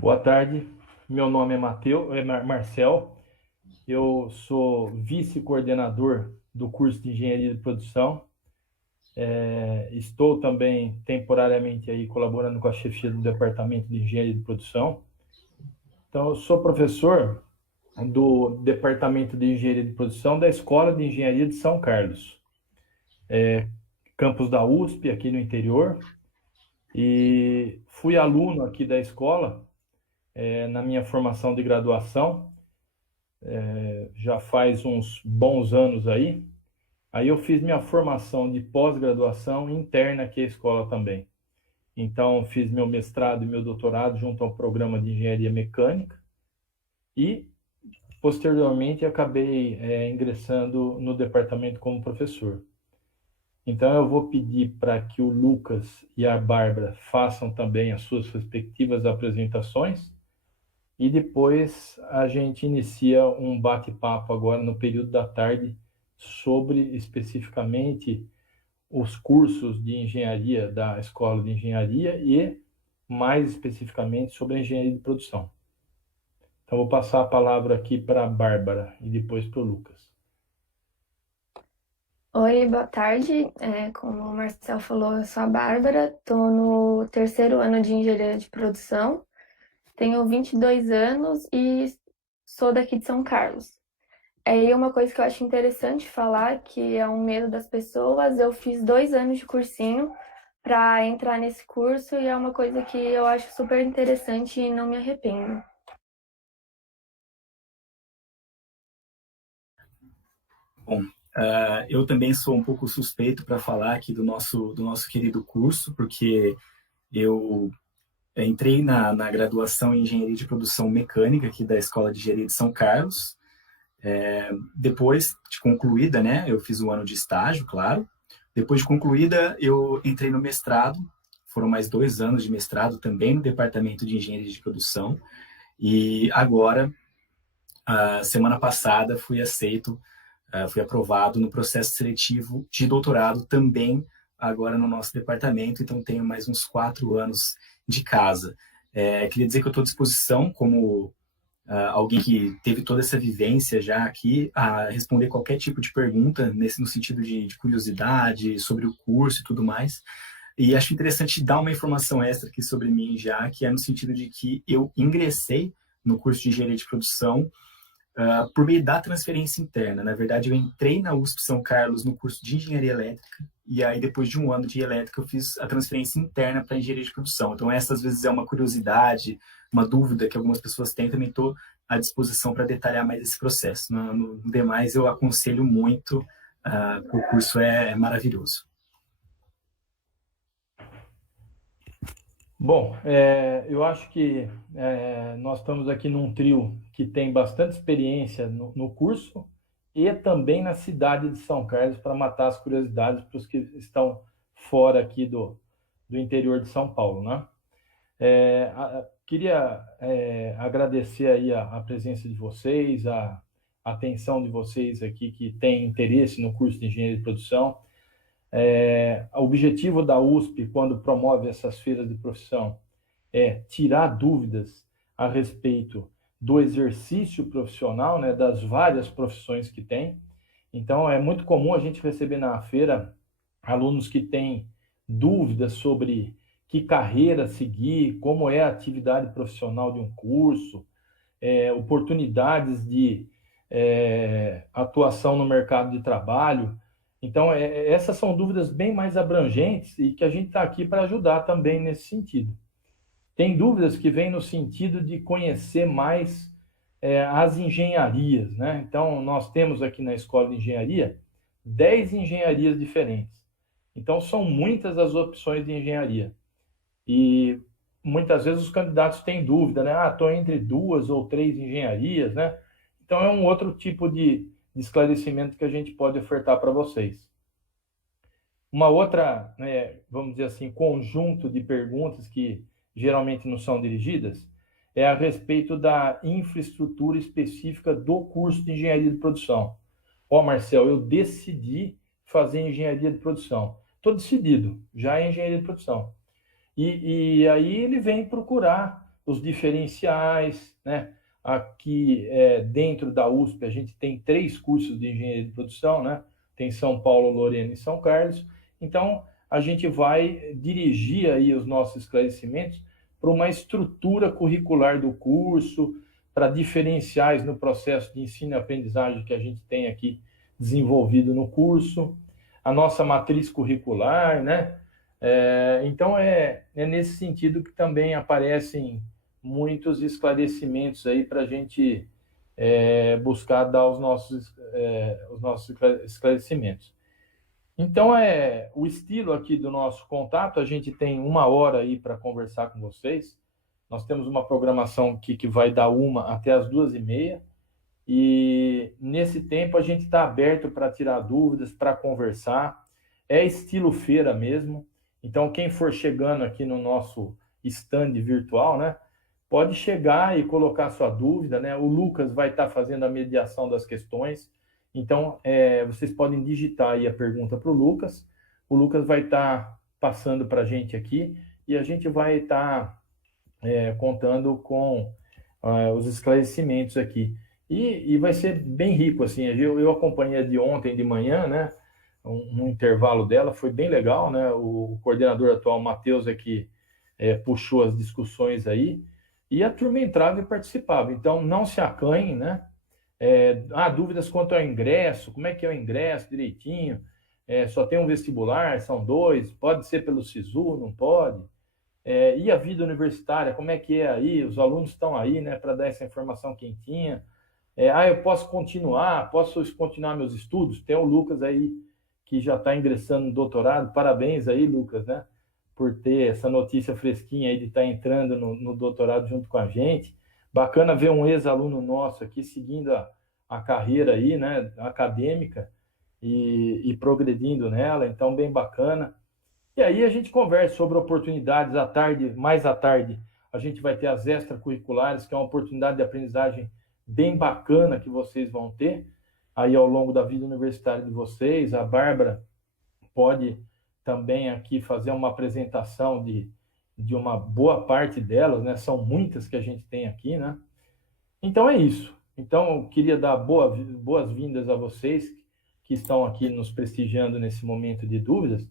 Boa tarde, meu nome é Marcel, eu sou vice-coordenador do curso de Engenharia de Produção. Estou também temporariamente aí colaborando com a chefia do Departamento de Engenharia de Produção. Então, eu sou professor do Departamento de Engenharia de Produção da Escola de Engenharia de São Carlos, campus da USP, aqui no interior, e fui aluno aqui da escola na minha formação de graduação. Já faz uns bons anos aí. Aí eu fiz minha formação de pós-graduação interna aqui à escola também. Então, fiz meu mestrado e meu doutorado junto ao programa de engenharia mecânica e, posteriormente, acabei ingressando no departamento como professor. Então, eu vou pedir para que o Lucas e a Bárbara façam também as suas respectivas apresentações e depois a gente inicia um bate-papo agora no período da tarde sobre especificamente os cursos de engenharia da Escola de Engenharia e mais especificamente sobre a engenharia de produção. Então vou passar a palavra aqui para a Bárbara e depois para o Lucas. Oi, boa tarde. Como o Marcel falou, eu sou a Bárbara, estou no terceiro ano de engenharia de produção, tenho 22 anos e sou daqui de São Carlos. Aí uma coisa que eu acho interessante falar, que é um medo das pessoas, eu fiz 2 anos de cursinho para entrar nesse curso e é uma coisa que eu acho super interessante e não me arrependo. Bom, eu também sou um pouco suspeito para falar aqui do nosso querido curso, porque eu entrei na graduação em Engenharia de Produção Mecânica aqui da Escola de Engenharia de São Carlos. Depois de concluída, né, eu fiz um ano de estágio, claro. Depois de concluída, eu entrei no mestrado. Foram mais 2 anos de mestrado também no Departamento de Engenharia de Produção. E agora, a semana passada, fui aprovado no processo seletivo de doutorado também agora no nosso departamento, então tenho mais uns 4 anos de casa. Queria dizer que eu estou à disposição, como alguém que teve toda essa vivência já aqui, a responder qualquer tipo de pergunta no sentido de curiosidade sobre o curso e tudo mais. E acho interessante dar uma informação extra aqui sobre mim já, que é no sentido de que eu ingressei no curso de engenharia de produção por meio da transferência interna. Na verdade, eu entrei na USP São Carlos no curso de engenharia elétrica, e aí depois de um ano de elétrica eu fiz a transferência interna para engenharia de produção. Então essa às vezes é uma curiosidade, uma dúvida que algumas pessoas têm, também estou à disposição para detalhar mais esse processo. No demais, eu aconselho muito, o curso é maravilhoso. Bom, eu acho que nós estamos aqui num trio que tem bastante experiência no curso e também na cidade de São Carlos para matar as curiosidades para os que estão fora aqui do interior de São Paulo, né? Queria agradecer aí a presença de vocês, a atenção de vocês aqui que têm interesse no curso de Engenharia de Produção. O objetivo da USP, quando promove essas feiras de profissão, é tirar dúvidas a respeito do exercício profissional, né, das várias profissões que tem. Então, é muito comum a gente receber na feira alunos que têm dúvidas sobre que carreira seguir, como é a atividade profissional de um curso, oportunidades de atuação no mercado de trabalho. Então, essas são dúvidas bem mais abrangentes e que a gente está aqui para ajudar também nesse sentido. Tem dúvidas que vêm no sentido de conhecer mais as engenharias, né? Então, nós temos aqui na Escola de Engenharia 10 engenharias diferentes. Então, são muitas as opções de engenharia. E muitas vezes os candidatos têm dúvida, né? Ah, estou entre 2 ou 3 engenharias, né? Então, é um outro tipo de esclarecimento que a gente pode ofertar para vocês. Uma outra, né, vamos dizer assim, conjunto de perguntas que geralmente não são dirigidas é a respeito da infraestrutura específica do curso de engenharia de produção. Ó, Marcel, eu decidi fazer engenharia de produção. Estou decidido, já é engenharia de produção. E aí ele vem procurar os diferenciais, né? Aqui dentro da USP a gente tem 3 cursos de engenharia de produção, né? Tem São Paulo, Lorena e São Carlos. Então a gente vai dirigir aí os nossos esclarecimentos para uma estrutura curricular do curso, para diferenciais no processo de ensino e aprendizagem que a gente tem aqui desenvolvido no curso, a nossa matriz curricular, né? Então é nesse sentido que também aparecem muitos esclarecimentos aí para a gente buscar dar os nossos esclarecimentos. Então, o estilo aqui do nosso contato, a gente tem 1 hora aí para conversar com vocês. Nós temos uma programação que vai dar 1 até as 2h30. E nesse tempo a gente está aberto para tirar dúvidas, para conversar. É estilo feira mesmo. Então, quem for chegando aqui no nosso stand virtual, né, pode chegar e colocar sua dúvida, né? O Lucas vai estar fazendo a mediação das questões. Então, vocês podem digitar aí a pergunta para o Lucas vai estar passando para a gente aqui e a gente vai estar contando com os esclarecimentos aqui. E vai ser bem rico, assim, eu acompanhei de ontem de manhã, né, um intervalo dela, foi bem legal, né, o coordenador atual, Matheus, aqui, puxou as discussões aí, e a turma entrava e participava, então não se acanhem, né, dúvidas quanto ao ingresso, como é que é o ingresso direitinho, só tem um vestibular, são 2, pode ser pelo SISU, não pode, e a vida universitária, como é que é aí, os alunos estão aí, né, para dar essa informação quentinha, eu posso continuar meus estudos, tem o Lucas aí, que já está ingressando no doutorado, parabéns aí, Lucas, né, por ter essa notícia fresquinha aí de estar entrando no doutorado junto com a gente. Bacana ver um ex-aluno nosso aqui seguindo a carreira aí, né, acadêmica e progredindo nela, então bem bacana. E aí a gente conversa sobre oportunidades à tarde, mais à tarde, a gente vai ter as extracurriculares, que é uma oportunidade de aprendizagem bem bacana que vocês vão ter aí ao longo da vida universitária de vocês. A Bárbara pode também aqui fazer uma apresentação de uma boa parte delas, né? São muitas que a gente tem aqui, né? Então é isso. Então eu queria dar boas-vindas a vocês que estão aqui nos prestigiando nesse momento de dúvidas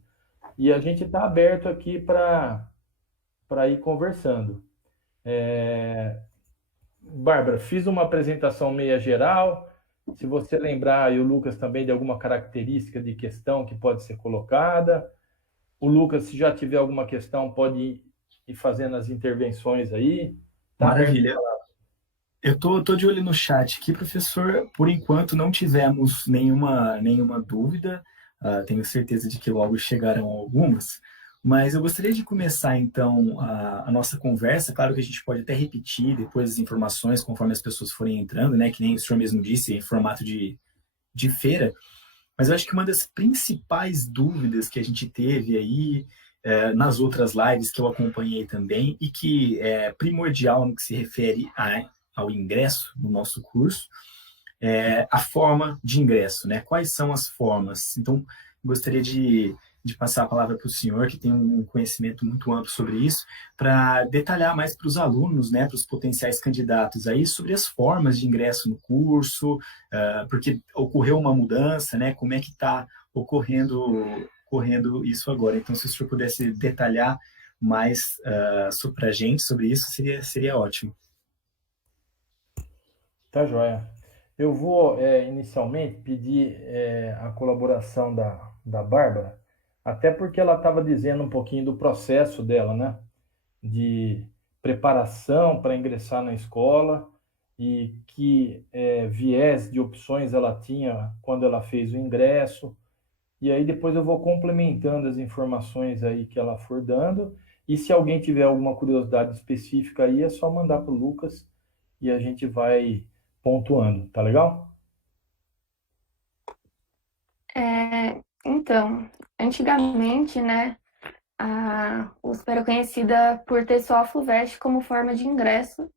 e a gente está aberto aqui para ir conversando. Bárbara, fiz uma apresentação meia geral. Se você lembrar, e o Lucas também, de alguma característica de questão que pode ser colocada. O Lucas, se já tiver alguma questão, pode ir fazendo as intervenções aí. Tá? Maravilha. Eu tô de olho no chat aqui, professor. Por enquanto, não tivemos nenhuma dúvida. Tenho certeza de que logo chegarão algumas. Mas eu gostaria de começar, então, a nossa conversa. Claro que a gente pode até repetir depois as informações conforme as pessoas forem entrando, né? Que nem o senhor mesmo disse, em formato de feira. Mas eu acho que uma das principais dúvidas que a gente teve aí nas outras lives que eu acompanhei também e que é primordial no que se refere ao ingresso no nosso curso, a forma de ingresso, né? Quais são as formas? Então, gostaria de passar a palavra para o senhor, que tem um conhecimento muito amplo sobre isso, para detalhar mais para os alunos, né, para os potenciais candidatos aí, sobre as formas de ingresso no curso, porque ocorreu uma mudança, né? Como é que está ocorrendo isso agora? Então, se o senhor pudesse detalhar mais para a gente sobre isso, seria ótimo. Tá joia. Eu vou inicialmente pedir a colaboração da Bárbara, até porque ela estava dizendo um pouquinho do processo dela, né? De preparação para ingressar na escola e que viés de opções ela tinha quando ela fez o ingresso. E aí depois eu vou complementando as informações aí que ela for dando. E se alguém tiver alguma curiosidade específica aí, é só mandar para o Lucas e a gente vai pontuando, tá legal? Então, antigamente, né, a USP era conhecida por ter só a FUVEST como forma de ingresso,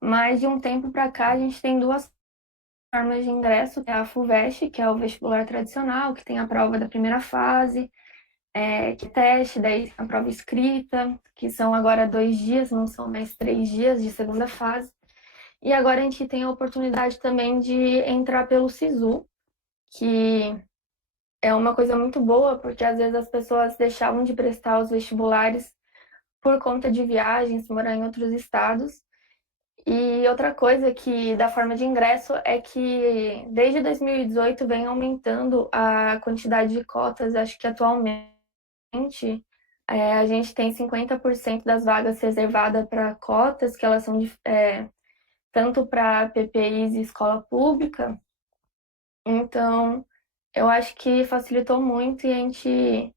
mas de um tempo para cá a gente tem 2 formas de ingresso, que é a FUVEST, que é o vestibular tradicional, que tem a prova da primeira fase, que teste, daí a prova escrita, que são agora 2 dias, não são mais 3 dias de segunda fase. E agora a gente tem a oportunidade também de entrar pelo SISU, que é uma coisa muito boa, porque às vezes as pessoas deixavam de prestar os vestibulares por conta de viagens, morar em outros estados. E outra coisa que da forma de ingresso é que desde 2018 vem aumentando a quantidade de cotas. Acho que atualmente a gente tem 50% das vagas reservadas para cotas, que elas são tanto para PPIs e escola pública. Então, eu acho que facilitou muito e a gente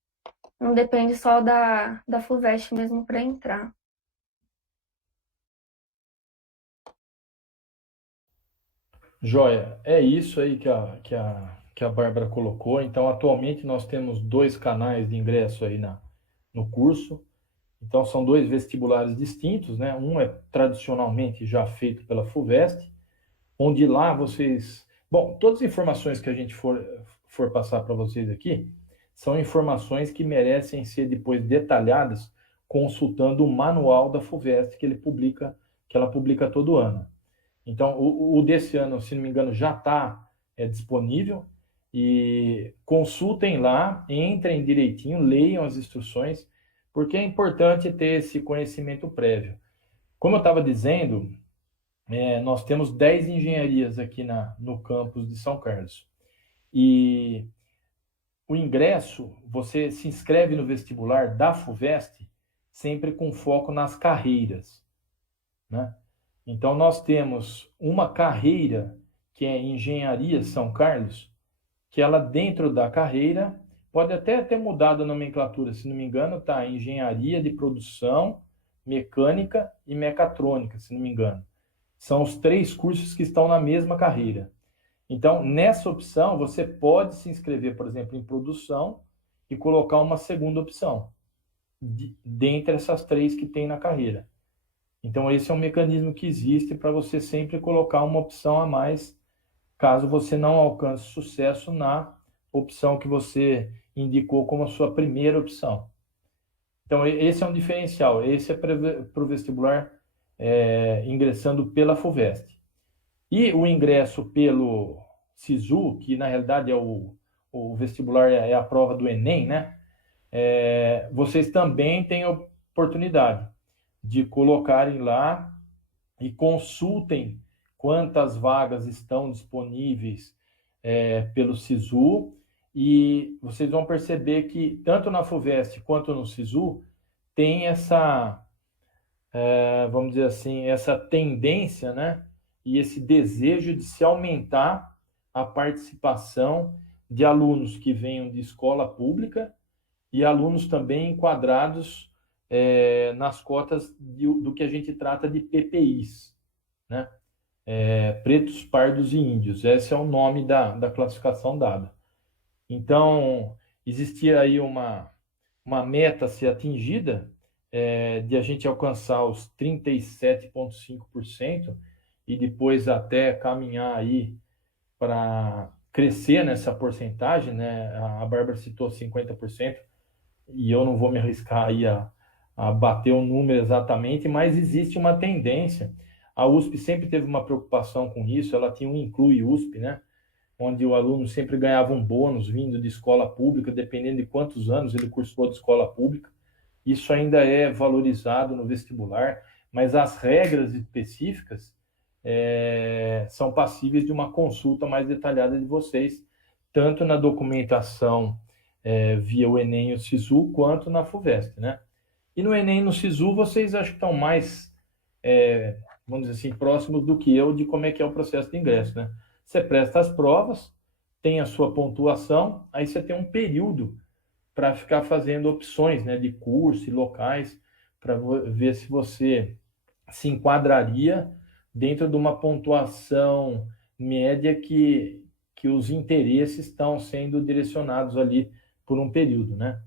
não depende só da FUVEST mesmo para entrar. Joia, é isso aí que a Bárbara colocou. Então, atualmente nós temos 2 canais de ingresso aí no curso. Então, são 2 vestibulares distintos, né? Um é tradicionalmente já feito pela FUVEST, onde lá vocês. Bom, todas as informações que a gente for passar para vocês aqui são informações que merecem ser depois detalhadas consultando o manual da FUVEST que ela publica todo ano. Então, o desse ano, se não me engano, já está disponível. E consultem lá, entrem direitinho, leiam as instruções, porque é importante ter esse conhecimento prévio. Como eu estava dizendo, nós temos 10 engenharias aqui no campus de São Carlos. E o ingresso, você se inscreve no vestibular da FUVEST sempre com foco nas carreiras, né? Então, nós temos uma carreira que é Engenharia São Carlos, que ela dentro da carreira pode até ter mudado a nomenclatura, se não me engano, tá Engenharia de Produção, Mecânica e Mecatrônica, se não me engano. São os 3 cursos que estão na mesma carreira. Então, nessa opção, você pode se inscrever, por exemplo, em produção e colocar uma segunda opção, dentre essas 3 que tem na carreira. Então, esse é um mecanismo que existe para você sempre colocar uma opção a mais, caso você não alcance sucesso na opção que você indicou como a sua primeira opção. Então, esse é um diferencial. Esse é para o vestibular ingressando pela FUVEST. E o ingresso pelo SISU, que na realidade o vestibular é a prova do Enem, né? Vocês também têm oportunidade de colocarem lá e consultem quantas vagas estão disponíveis pelo SISU, e vocês vão perceber que tanto na FUVEST quanto no SISU tem essa, vamos dizer assim, essa tendência, né? E esse desejo de se aumentar a participação de alunos que venham de escola pública e alunos também enquadrados nas cotas do que a gente trata de PPIs, né? Pretos, pardos e índios. Esse é o nome da classificação dada. Então, existia aí uma meta a ser atingida de a gente alcançar os 37,5% e depois até caminhar aí para crescer nessa porcentagem, né? A Bárbara citou 50%, e eu não vou me arriscar aí a bater o número exatamente, mas existe uma tendência. A USP sempre teve uma preocupação com isso, ela tinha um Inclui USP, né? Onde o aluno sempre ganhava um bônus vindo de escola pública, dependendo de quantos anos ele cursou de escola pública. Isso ainda é valorizado no vestibular, mas as regras específicas são passíveis de uma consulta mais detalhada de vocês, tanto na documentação via o Enem e o SISU, quanto na FUVEST, né? E no Enem e no SISU, vocês acho que estão mais, vamos dizer assim, próximos do que eu de como é que é o processo de ingresso, né? Você presta as provas, tem a sua pontuação, aí você tem um período para ficar fazendo opções, né, de curso e locais, para ver se você se enquadraria dentro de uma pontuação média que os interesses estão sendo direcionados ali por um período, né?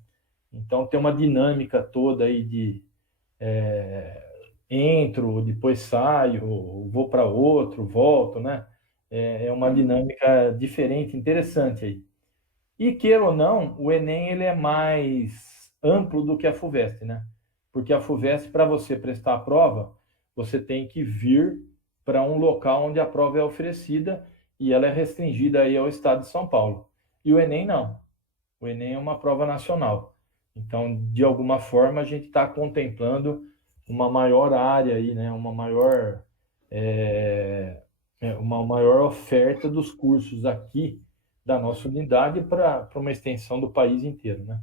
Então tem uma dinâmica toda aí de entro, depois saio, vou para outro, volto, né? É uma dinâmica diferente, interessante aí. E queira ou não, o Enem ele é mais amplo do que a FUVEST, né? Porque a FUVEST, para você prestar a prova, você tem que vir para um local onde a prova é oferecida e ela é restringida aí ao estado de São Paulo. E o Enem não. O Enem é uma prova nacional. Então, de alguma forma, a gente está contemplando uma maior área aí, né? Uma maior oferta dos cursos aqui da nossa unidade para uma extensão do país inteiro, né?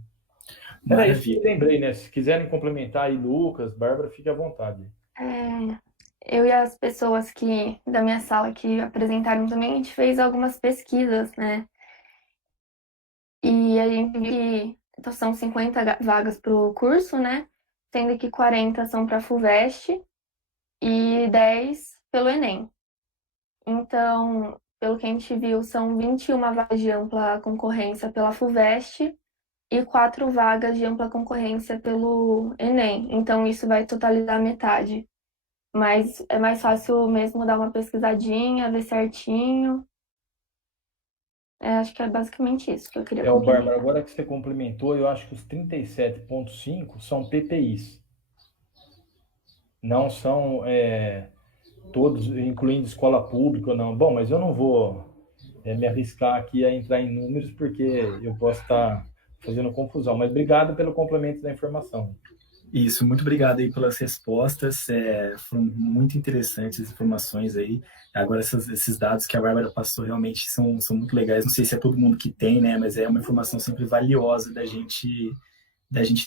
Era isso que eu Maravilha. lembrei, né? Se quiserem complementar aí, Lucas, Bárbara, fique à vontade. É, eu e as pessoas que da minha sala que apresentaram também, a gente fez algumas pesquisas, né? E a gente viu que então, são 50 vagas para o curso, né? Sendo que 40 são para a FUVEST e 10 pelo Enem. Então, pelo que a gente viu, são 21 vagas de ampla concorrência pela FUVEST e 4 vagas de ampla concorrência pelo Enem. Então, isso vai totalizar metade. Mas é mais fácil mesmo dar uma pesquisadinha, ver certinho. Acho que é basicamente isso que eu queria O Bárbara, complementar. agora que você complementou, eu acho que os 37,5 são PPIs. Não são todos, incluindo escola pública, não. Bom, mas eu não vou me arriscar aqui a entrar em números, porque eu posso estar fazendo confusão. Mas obrigado pelo complemento da informação. Isso, muito obrigado aí pelas respostas, foram muito interessantes as informações aí. Agora, esses dados que a Bárbara passou realmente são muito legais. Não sei se é todo mundo que tem, né? Mas é uma informação sempre valiosa da gente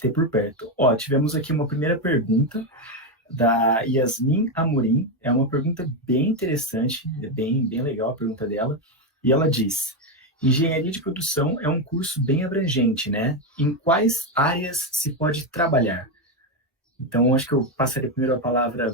ter por perto. Ó, tivemos aqui uma primeira pergunta da Yasmin Amorim. É uma pergunta bem interessante, bem legal a pergunta dela. E ela diz: Engenharia de produção é um curso bem abrangente, né? Em quais áreas se pode trabalhar? Então, acho que eu passaria primeiro a palavra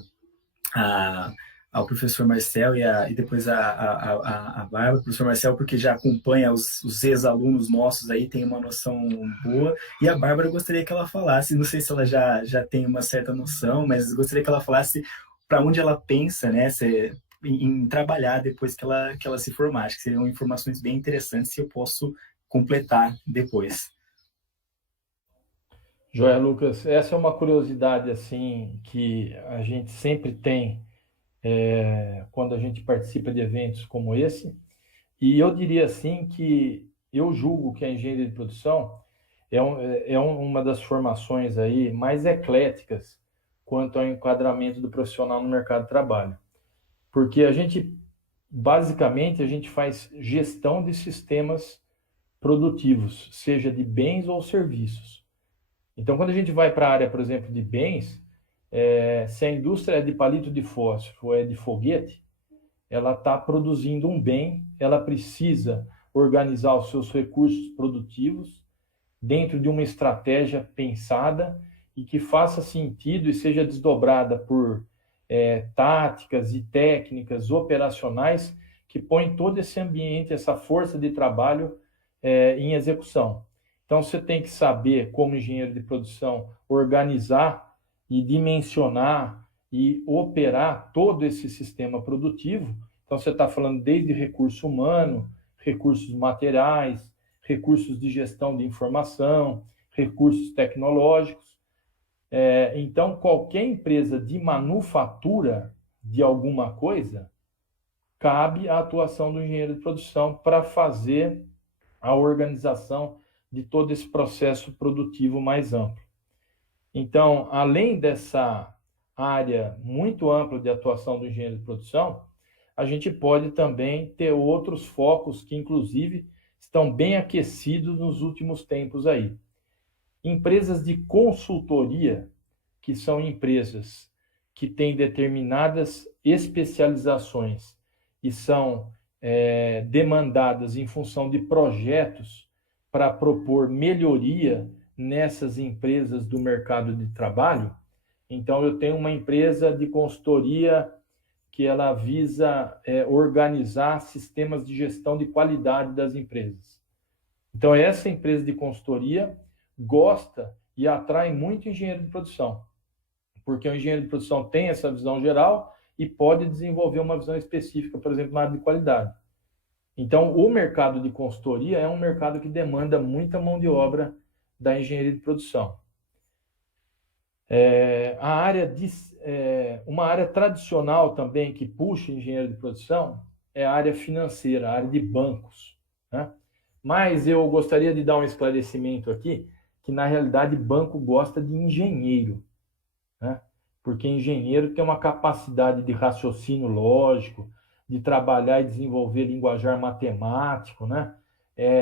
a, ao professor Marcel e depois a Bárbara, professor Marcel, porque já acompanha os ex-alunos nossos aí, tem uma noção boa. E a Bárbara, eu gostaria que ela falasse, não sei se ela já tem uma certa noção, mas gostaria que ela falasse para onde ela pensa, né, em trabalhar depois que ela se formar. Acho que seriam informações bem interessantes e eu posso completar depois. Joia, Lucas, essa é uma curiosidade assim que a gente sempre tem quando a gente participa de eventos como esse. E eu diria assim que eu julgo que a engenharia de produção uma das formações aí mais ecléticas quanto ao enquadramento do profissional no mercado de trabalho. Porque basicamente, a gente faz gestão de sistemas produtivos, seja de bens ou serviços. Então, quando a gente vai para a área, por exemplo, de bens, se a indústria é de palito de fósforo ou é de foguete, ela está produzindo um bem, ela precisa organizar os seus recursos produtivos dentro de uma estratégia pensada e que faça sentido e seja desdobrada por táticas e técnicas operacionais que põem todo esse ambiente, essa força de trabalho em execução. Então, você tem que saber, como engenheiro de produção, organizar e dimensionar e operar todo esse sistema produtivo. Então, você está falando desde recurso humano, recursos materiais, recursos de gestão de informação, recursos tecnológicos. Então, qualquer empresa de manufatura de alguma coisa, cabe a atuação do engenheiro de produção para fazer a organização de todo esse processo produtivo mais amplo. Então, além dessa área muito ampla de atuação do engenheiro de produção, a gente pode também ter outros focos que, inclusive, estão bem aquecidos nos últimos tempos aí. Empresas de consultoria, que são empresas que têm determinadas especializações e são demandadas em função de projetos para propor melhoria nessas empresas do mercado de trabalho. Então, eu tenho uma empresa de consultoria que ela visa organizar sistemas de gestão de qualidade das empresas. Então, essa empresa de consultoria gosta e atrai muito engenheiro de produção, porque o engenheiro de produção tem essa visão geral e pode desenvolver uma visão específica, por exemplo, na área de qualidade. Então, o mercado de consultoria é um mercado que demanda muita mão de obra da engenharia de produção. Uma área tradicional também que puxa engenheiro de produção é a área financeira, a área de bancos, né? Mas eu gostaria de dar um esclarecimento aqui, que na realidade banco gosta de engenheiro, né? Porque engenheiro tem uma capacidade de raciocínio lógico, de trabalhar e desenvolver linguajar matemático, né?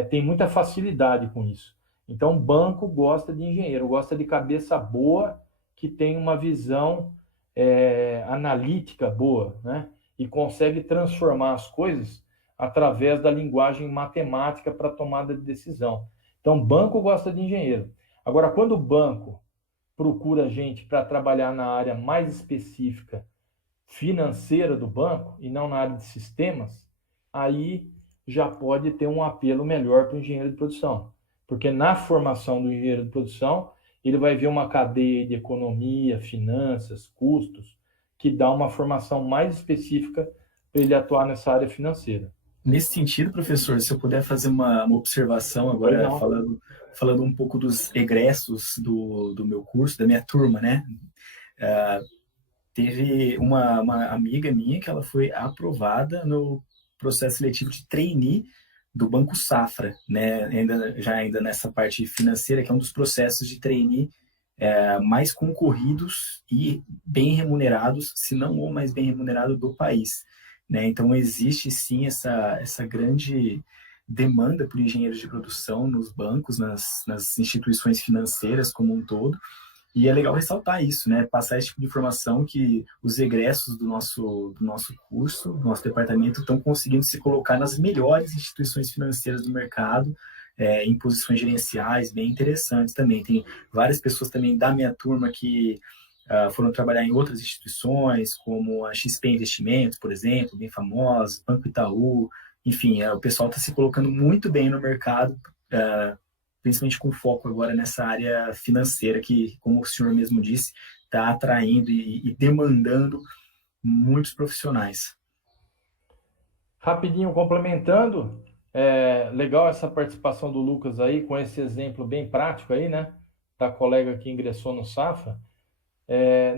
Tem muita facilidade com isso. Então, banco gosta de engenheiro, gosta de cabeça boa, que tem uma visão analítica boa, né? E consegue transformar as coisas através da linguagem matemática para tomada de decisão. Então, banco gosta de engenheiro. Agora, quando o banco procura gente para trabalhar na área mais específica financeira do banco e não na área de sistemas, aí já pode ter um apelo melhor para o engenheiro de produção. Porque na formação do engenheiro de produção, ele vai ver uma cadeia de economia, finanças, custos, que dá uma formação mais específica para ele atuar nessa área financeira. Nesse sentido, professor, se eu puder fazer uma observação Pois agora, não. falando um pouco dos egressos do meu curso, da minha turma, né? Teve uma amiga minha que ela foi aprovada no processo seletivo de trainee do Banco Safra, né? Ainda nessa parte financeira, que é um dos processos de trainee mais concorridos e bem remunerados, se não o mais bem remunerado do país, né? Então, existe sim essa grande demanda por engenheiros de produção nos bancos, nas instituições financeiras como um todo, e é legal ressaltar isso, né? Passar esse tipo de informação que os egressos do nosso curso, do nosso departamento, estão conseguindo se colocar nas melhores instituições financeiras do mercado, em posições gerenciais bem interessantes também. Tem várias pessoas também da minha turma que foram trabalhar em outras instituições, como a XP Investimentos, por exemplo, bem famosa, Banco Itaú, enfim, o pessoal está se colocando muito bem no mercado, principalmente com foco agora nessa área financeira, que, como o senhor mesmo disse, está atraindo e demandando muitos profissionais. Rapidinho complementando, legal essa participação do Lucas aí, com esse exemplo bem prático aí, né? Da colega que ingressou no Safra.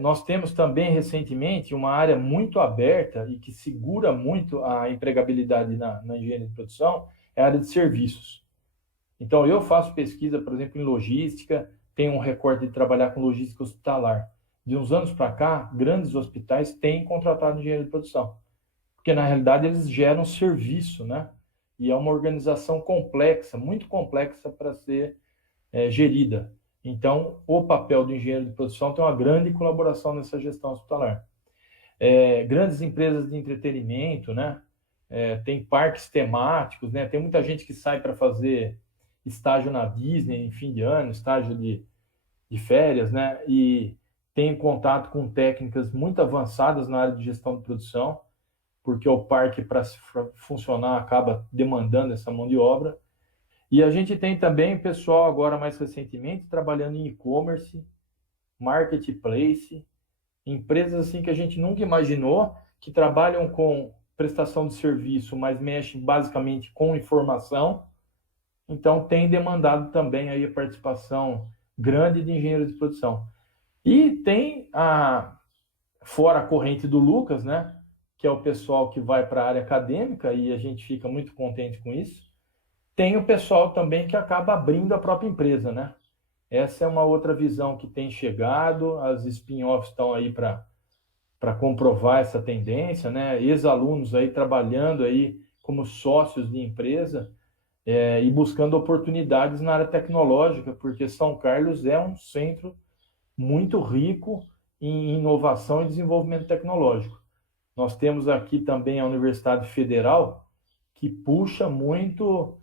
Nós temos também recentemente uma área muito aberta e que segura muito a empregabilidade na engenharia de produção, é a área de serviços. Então, eu faço pesquisa, por exemplo, em logística, tenho um recorte de trabalhar com logística hospitalar. De uns anos para cá, grandes hospitais têm contratado engenheiro de produção, porque na realidade eles geram serviço, né? E é uma organização complexa, muito complexa para ser gerida. Então, o papel do engenheiro de produção tem uma grande colaboração nessa gestão hospitalar. Grandes empresas de entretenimento, né? Tem parques temáticos, né? Tem muita gente que sai para fazer estágio na Disney em fim de ano, estágio de férias, né? E tem contato com técnicas muito avançadas na área de gestão de produção, porque o parque, para funcionar, acaba demandando essa mão de obra. E a gente tem também pessoal agora, mais recentemente, trabalhando em e-commerce, marketplace, empresas assim que a gente nunca imaginou, que trabalham com prestação de serviço, mas mexem basicamente com informação. Então, tem demandado também aí a participação grande de engenheiros de produção. E tem fora a corrente do Lucas, né? Que é o pessoal que vai para a área acadêmica, e a gente fica muito contente com isso. Tem o pessoal também que acaba abrindo a própria empresa, né? Essa é uma outra visão que tem chegado, as spin-offs estão aí para comprovar essa tendência, né? Ex-alunos aí trabalhando aí como sócios de empresa e buscando oportunidades na área tecnológica, porque São Carlos é um centro muito rico em inovação e desenvolvimento tecnológico. Nós temos aqui também a Universidade Federal, que puxa muito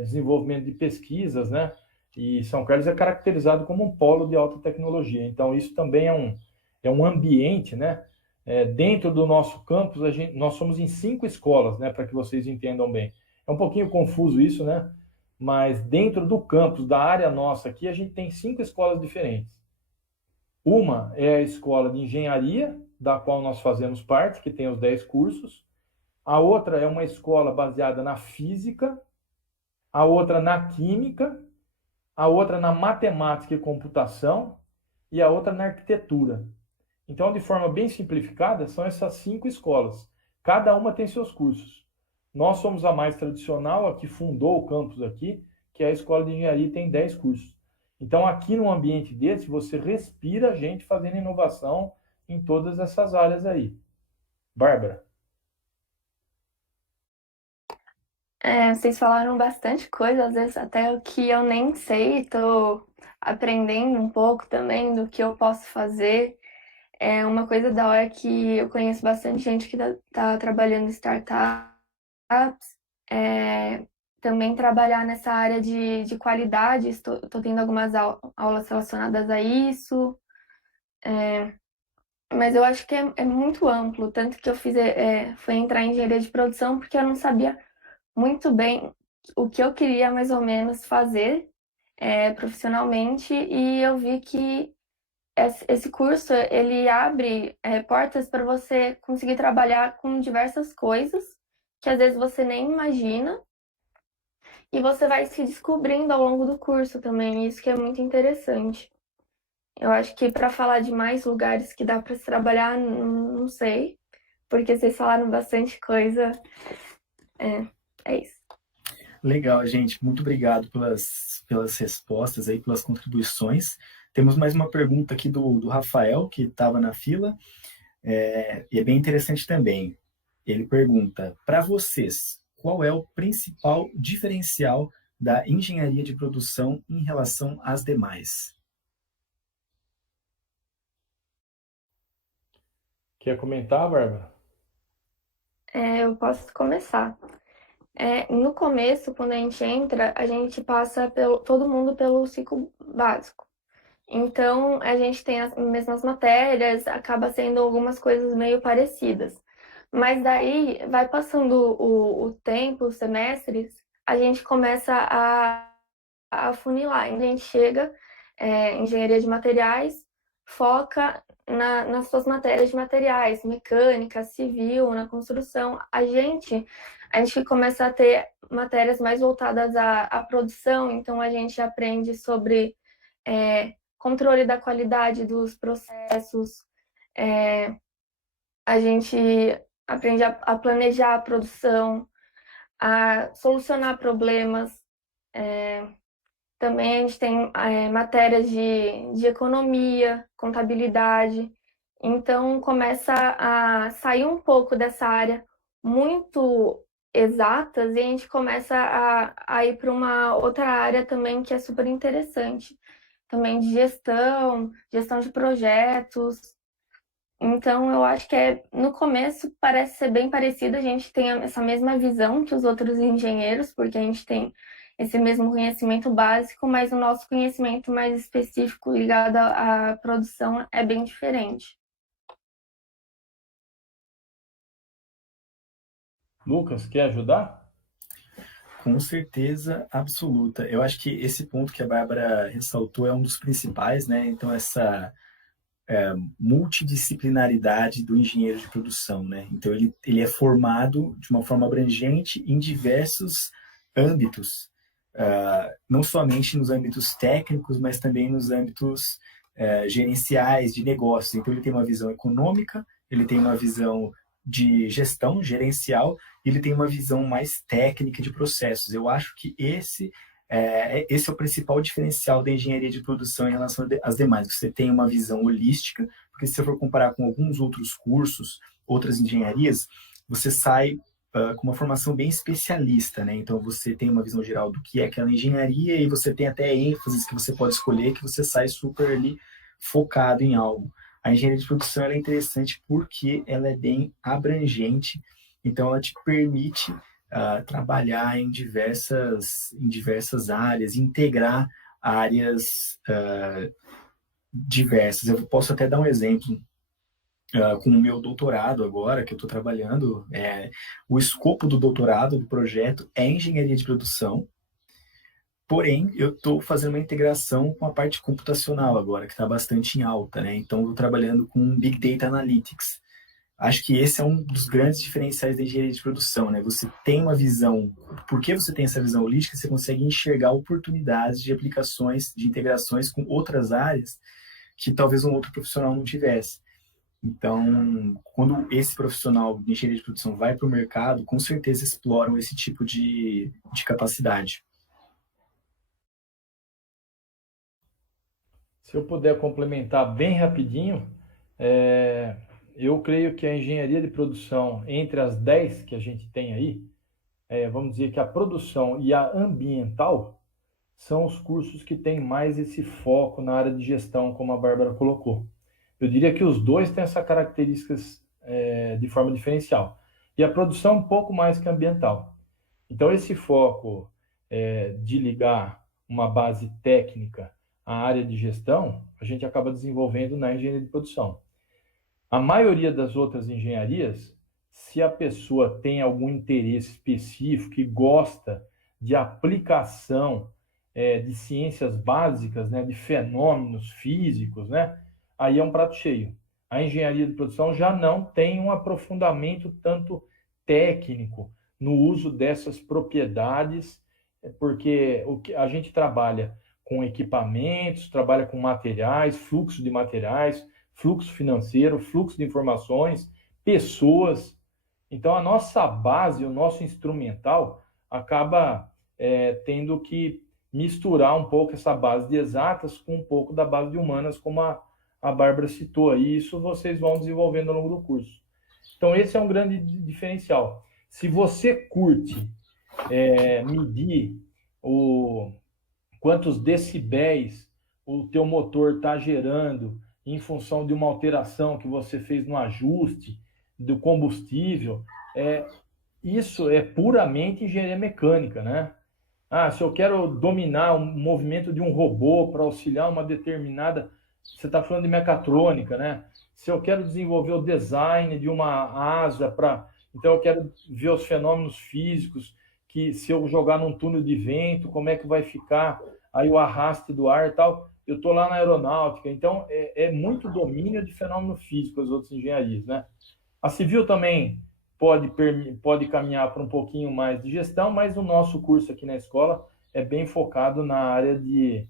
desenvolvimento de pesquisas, né? E São Carlos é caracterizado como um polo de alta tecnologia. Então, isso também é um ambiente, né? Dentro do nosso campus, nós somos em 5 escolas, né? Para que vocês entendam bem. É um pouquinho confuso isso, né? Mas dentro do campus, da área nossa aqui, a gente tem 5 escolas diferentes. Uma é a escola de engenharia, da qual nós fazemos parte, que tem os 10 cursos. A outra é uma escola baseada na física, a outra na química, a outra na matemática e computação e a outra na arquitetura. Então, de forma bem simplificada, são essas 5 escolas. Cada uma tem seus cursos. Nós somos a mais tradicional, a que fundou o campus aqui, que é a Escola de Engenharia, e tem 10 cursos. Então, aqui num ambiente desse, você respira gente fazendo inovação em todas essas áreas aí. Bárbara. Vocês falaram bastante coisa, às vezes até o que eu nem sei, estou aprendendo um pouco também do que eu posso fazer. É uma coisa da hora que eu conheço bastante gente que tá trabalhando em startups, também trabalhar nessa área de qualidade, estou tendo algumas aulas relacionadas a isso, mas eu acho que é muito amplo, tanto que eu fui entrar em engenharia de produção porque eu não sabia muito bem o que eu queria mais ou menos fazer profissionalmente, e eu vi que esse curso ele abre portas para você conseguir trabalhar com diversas coisas que às vezes você nem imagina, e você vai se descobrindo ao longo do curso também, isso que é muito interessante. Eu acho que para falar de mais lugares que dá para se trabalhar, não sei, porque vocês falaram bastante coisa. É isso. Legal, gente. Muito obrigado pelas respostas aí, pelas contribuições. Temos mais uma pergunta aqui do Rafael, que estava na fila, e é bem interessante também. Ele pergunta, para vocês, qual é o principal diferencial da engenharia de produção em relação às demais? Quer comentar, Bárbara? Eu posso começar. No começo, quando a gente entra, a gente passa todo mundo pelo ciclo básico. Então, a gente tem as mesmas matérias, acaba sendo algumas coisas meio parecidas. Mas daí, vai passando o tempo, os semestres, a gente começa a funilar. A gente chega em engenharia de materiais, foca nas suas matérias de materiais, mecânica, civil, na construção. A gente começa a ter matérias mais voltadas à produção, então a gente aprende sobre controle da qualidade dos processos, a gente aprende a planejar a produção, a solucionar problemas. Também a gente tem matérias de economia, contabilidade. Então começa a sair um pouco dessa área muito exatas e a gente começa a ir para uma outra área também que é super interessante. Também de gestão de projetos. Então eu acho que no começo parece ser bem parecido, a gente tem essa mesma visão que os outros engenheiros, porque a gente tem esse mesmo conhecimento básico, mas o nosso conhecimento mais específico ligado à produção é bem diferente. Lucas, quer ajudar? Com certeza absoluta. Eu acho que esse ponto que a Bárbara ressaltou é um dos principais, né? Então, essa multidisciplinaridade do engenheiro de produção, né? Então, ele é formado de uma forma abrangente em diversos âmbitos, não somente nos âmbitos técnicos, mas também nos âmbitos gerenciais, de negócios. Então, ele tem uma visão econômica, ele tem uma visão de gestão gerencial, e ele tem uma visão mais técnica de processos. Eu acho que esse é o principal diferencial da engenharia de produção em relação às demais. Você tem uma visão holística, porque se você for comparar com alguns outros cursos, outras engenharias, você sai com uma formação bem especialista, né? Então você tem uma visão geral do que é aquela engenharia e você tem até ênfases que você pode escolher, que você sai super ali focado em algo. A engenharia de produção ela é interessante porque ela é bem abrangente, então ela te permite trabalhar em diversas áreas, integrar áreas diversas. Eu posso até dar um exemplo com o meu doutorado agora, que eu estou trabalhando. O escopo do doutorado, do projeto, é engenharia de produção, porém, eu estou fazendo uma integração com a parte computacional agora, que está bastante em alta, né? Então, eu estou trabalhando com Big Data Analytics. Acho que esse é um dos grandes diferenciais da engenharia de produção, né? Você tem uma visão, porque você tem essa visão holística, você consegue enxergar oportunidades de aplicações, de integrações com outras áreas que talvez um outro profissional não tivesse. Então, quando esse profissional de engenharia de produção vai para o mercado, com certeza exploram esse tipo de capacidade. Se eu puder complementar bem rapidinho, eu creio que a engenharia de produção, entre as 10 que a gente tem aí, vamos dizer que a produção e a ambiental são os cursos que têm mais esse foco na área de gestão, como a Bárbara colocou. Eu diria que os dois têm essas características de forma diferencial. E a produção um pouco mais que a ambiental. Então, esse foco de ligar uma base técnica à área de gestão, a gente acaba desenvolvendo na engenharia de produção. A maioria das outras engenharias, se a pessoa tem algum interesse específico e gosta de aplicação de ciências básicas, né, de fenômenos físicos, né, aí é um prato cheio. A engenharia de produção já não tem um aprofundamento tanto técnico no uso dessas propriedades, porque a gente trabalha com equipamentos, trabalha com materiais, fluxo de materiais, fluxo financeiro, fluxo de informações, pessoas. Então, a nossa base, o nosso instrumental, acaba tendo que misturar um pouco essa base de exatas com um pouco da base de humanas, como a Bárbara citou aí. Isso vocês vão desenvolvendo ao longo do curso. Então, esse é um grande diferencial. Se você curte medir quantos decibéis o teu motor está gerando em função de uma alteração que você fez no ajuste do combustível, isso é puramente engenharia mecânica, né? Se eu quero dominar o movimento de um robô para auxiliar uma determinada... Você está falando de mecatrônica, né? Se eu quero desenvolver o design de uma asa para... Então, eu quero ver os fenômenos físicos, que se eu jogar num túnel de vento, como é que vai ficar aí o arraste do ar e tal. Eu estou lá na aeronáutica, então é muito domínio de fenômeno físico as outras engenharias, né? A civil também pode caminhar para um pouquinho mais de gestão, mas o nosso curso aqui na escola é bem focado na área de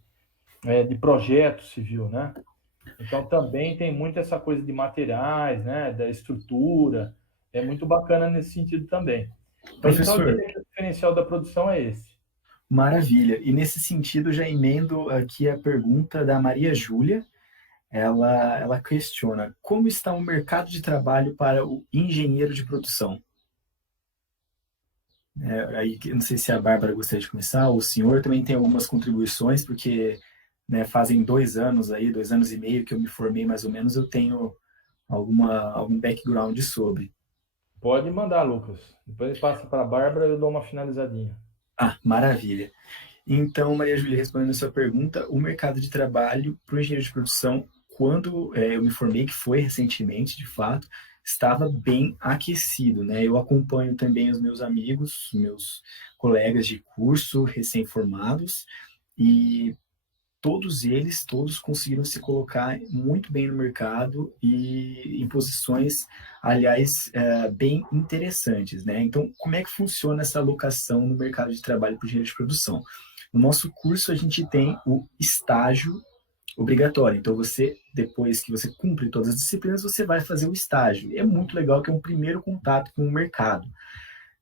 projeto civil, né? Então também tem muito essa coisa de materiais, né? Da estrutura, é muito bacana nesse sentido também. Então, eu diria que o diferencial da produção é esse. Maravilha. E nesse sentido, já emendo aqui a pergunta da Maria Júlia. Ela questiona como está o mercado de trabalho para o engenheiro de produção. Aí, não sei se a Bárbara gostaria de começar, ou o senhor também tem algumas contribuições, porque fazem 2 anos aí, 2 anos e meio que eu me formei mais ou menos, eu tenho algum background sobre. Pode mandar, Lucas. Depois passa para a Bárbara e eu dou uma finalizadinha. Maravilha. Então, Maria Júlia, respondendo a sua pergunta, o mercado de trabalho para o engenheiro de produção, quando eu me formei, que foi recentemente, de fato, estava bem aquecido, né? Eu acompanho também os meus amigos, meus colegas de curso recém-formados, e todos conseguiram se colocar muito bem no mercado e em posições, aliás, bem interessantes, né? Então, como é que funciona essa alocação no mercado de trabalho para o engenheiro de produção? No nosso curso, a gente tem o estágio obrigatório. Então, depois que você cumpre todas as disciplinas, você vai fazer o estágio. E é muito legal, que é um primeiro contato com o mercado,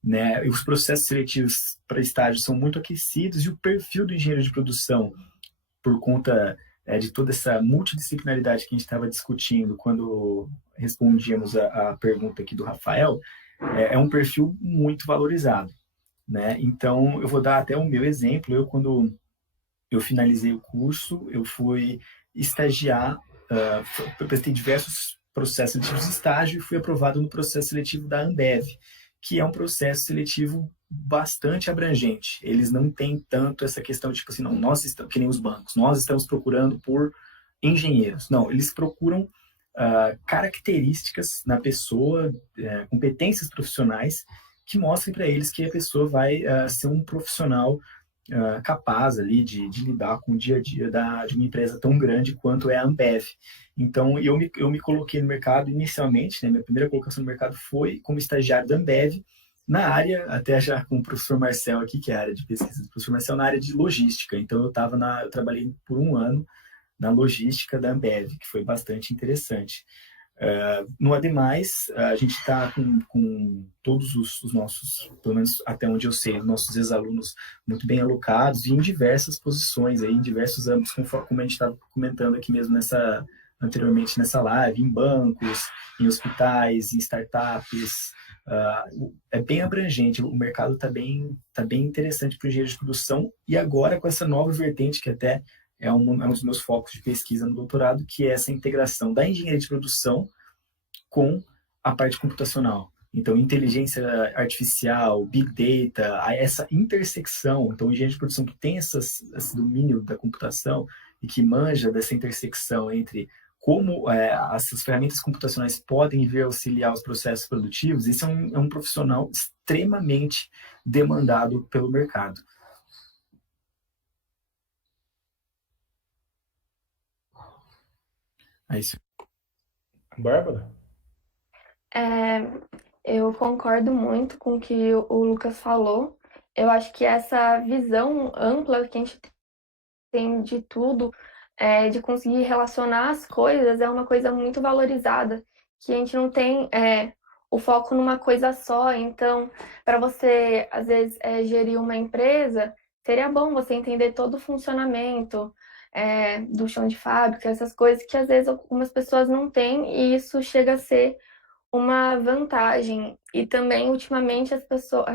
né? E os processos seletivos para estágio são muito aquecidos, e o perfil do engenheiro de produção, por conta de toda essa multidisciplinaridade que a gente estava discutindo quando respondíamos a pergunta aqui do Rafael, é um perfil muito valorizado, né? Então, eu vou dar até o meu exemplo. Quando eu finalizei o curso, eu fui estagiar, eu prestei diversos processos seletivos de estágio e fui aprovado no processo seletivo da Ambev, que é um processo seletivo bastante abrangente. Eles não têm tanto essa questão de, tipo assim, não, nós estamos, que nem os bancos, nós estamos procurando por engenheiros. Não, eles procuram características na pessoa, competências profissionais, que mostrem para eles que a pessoa vai ser um profissional capaz ali de lidar com o dia a dia de uma empresa tão grande quanto é a Ambev. Então, eu me coloquei no mercado inicialmente, né, minha primeira colocação no mercado foi como estagiário da Ambev, na área, até já com o professor Marcel aqui, que é a área de pesquisa do professor Marcel, na área de logística. Então, eu trabalhei por um ano na logística da Ambev, que foi bastante interessante. No Ademais, a gente está com todos os nossos, pelo menos até onde eu sei, nossos ex-alunos muito bem alocados e em diversas posições, aí, em diversos âmbitos, como a gente estava comentando aqui mesmo anteriormente nessa live, em bancos, em hospitais, em startups. É bem abrangente, o mercado tá bem interessante para o engenheiro de produção, e agora com essa nova vertente, que até é um dos meus focos de pesquisa no doutorado, que é essa integração da engenharia de produção com a parte computacional. Então, inteligência artificial, big data, essa intersecção. Então, o engenheiro de produção que tem esse domínio da computação e que manja dessa intersecção entre como essas ferramentas computacionais podem vir auxiliar os processos produtivos, isso é um profissional extremamente demandado pelo mercado. É isso. Bárbara? Eu concordo muito com o que o Lucas falou. Eu acho que essa visão ampla que a gente tem de tudo, de conseguir relacionar as coisas, é uma coisa muito valorizada, que a gente não tem o foco numa coisa só. Então, para você, às vezes, gerir uma empresa, seria bom você entender todo o funcionamento do chão de fábrica, essas coisas que às vezes algumas pessoas não têm, e isso chega a ser uma vantagem. E também, ultimamente, as pessoas.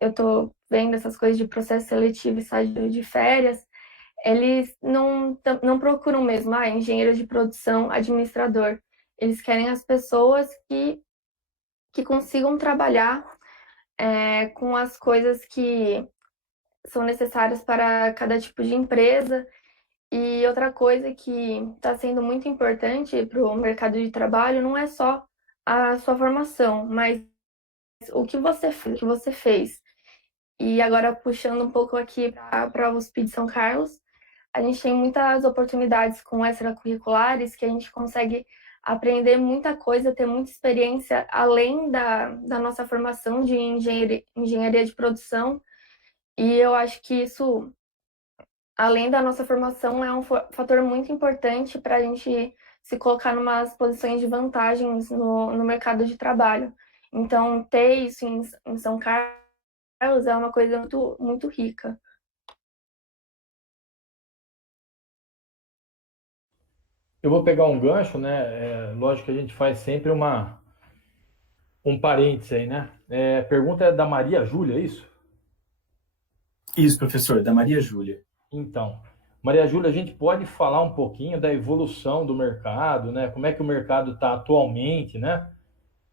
Eu estou vendo essas coisas de processo seletivo e estágio de férias, eles não procuram mesmo, engenheiro de produção, administrador. Eles querem as pessoas que consigam trabalhar com as coisas que são necessárias para cada tipo de empresa. E outra coisa que está sendo muito importante para o mercado de trabalho não é só a sua formação, mas o que você fez. E agora, puxando um pouco aqui para a USP de São Carlos, a gente tem muitas oportunidades com extracurriculares que a gente consegue aprender muita coisa, ter muita experiência além da nossa formação de engenharia de produção. E eu acho que isso, além da nossa formação, é um fator muito importante para a gente se colocar em umas posições de vantagens no mercado de trabalho. Então, ter isso em São Carlos é uma coisa muito, muito rica. Eu vou pegar um gancho, né? Lógico que a gente faz sempre um parênteses aí, né? A pergunta é da Maria Júlia, é isso? Isso, professor, da Maria Júlia. Então, Maria Júlia, a gente pode falar um pouquinho da evolução do mercado, né? Como é que o mercado está atualmente, né?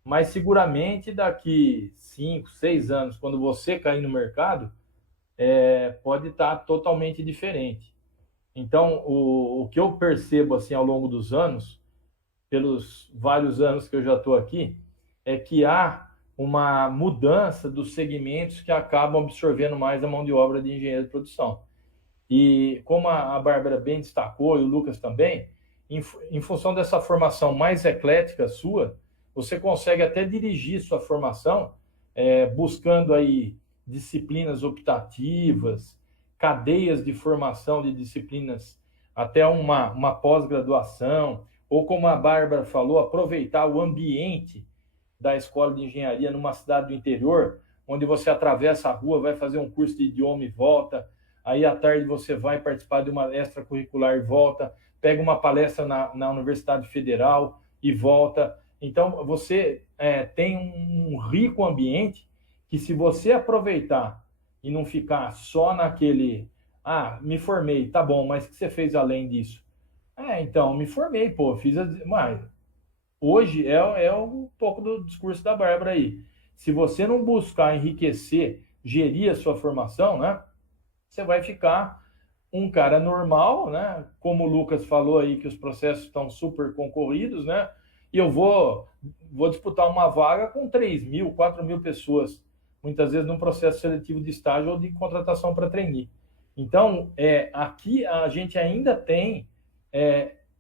Mas seguramente daqui 5, 6 anos, quando você cair no mercado, pode estar totalmente diferente. Então, o que eu percebo assim ao longo dos anos, pelos vários anos que eu já estou aqui, é que há uma mudança dos segmentos que acabam absorvendo mais a mão de obra de engenheiro de produção. E como a Bárbara bem destacou, e o Lucas também, em função dessa formação mais eclética sua, você consegue até dirigir sua formação buscando aí disciplinas optativas, cadeias de formação de disciplinas até uma pós-graduação, ou como a Bárbara falou, aproveitar o ambiente da escola de engenharia numa cidade do interior, onde você atravessa a rua, vai fazer um curso de idioma e volta, aí à tarde você vai participar de uma extracurricular e volta, pega uma palestra na Universidade Federal e volta. Então, você tem um rico ambiente que, se você aproveitar e não ficar só naquele, me formei, tá bom, mas o que você fez além disso? Então, me formei, pô, mas hoje é um pouco do discurso da Bárbara aí. Se você não buscar enriquecer, gerir a sua formação, né, você vai ficar um cara normal, né? Como o Lucas falou aí, que os processos estão super concorridos, né? E eu vou disputar uma vaga com 3.000, 4.000 pessoas muitas vezes num processo seletivo de estágio ou de contratação para trainee. Então, aqui a gente ainda tem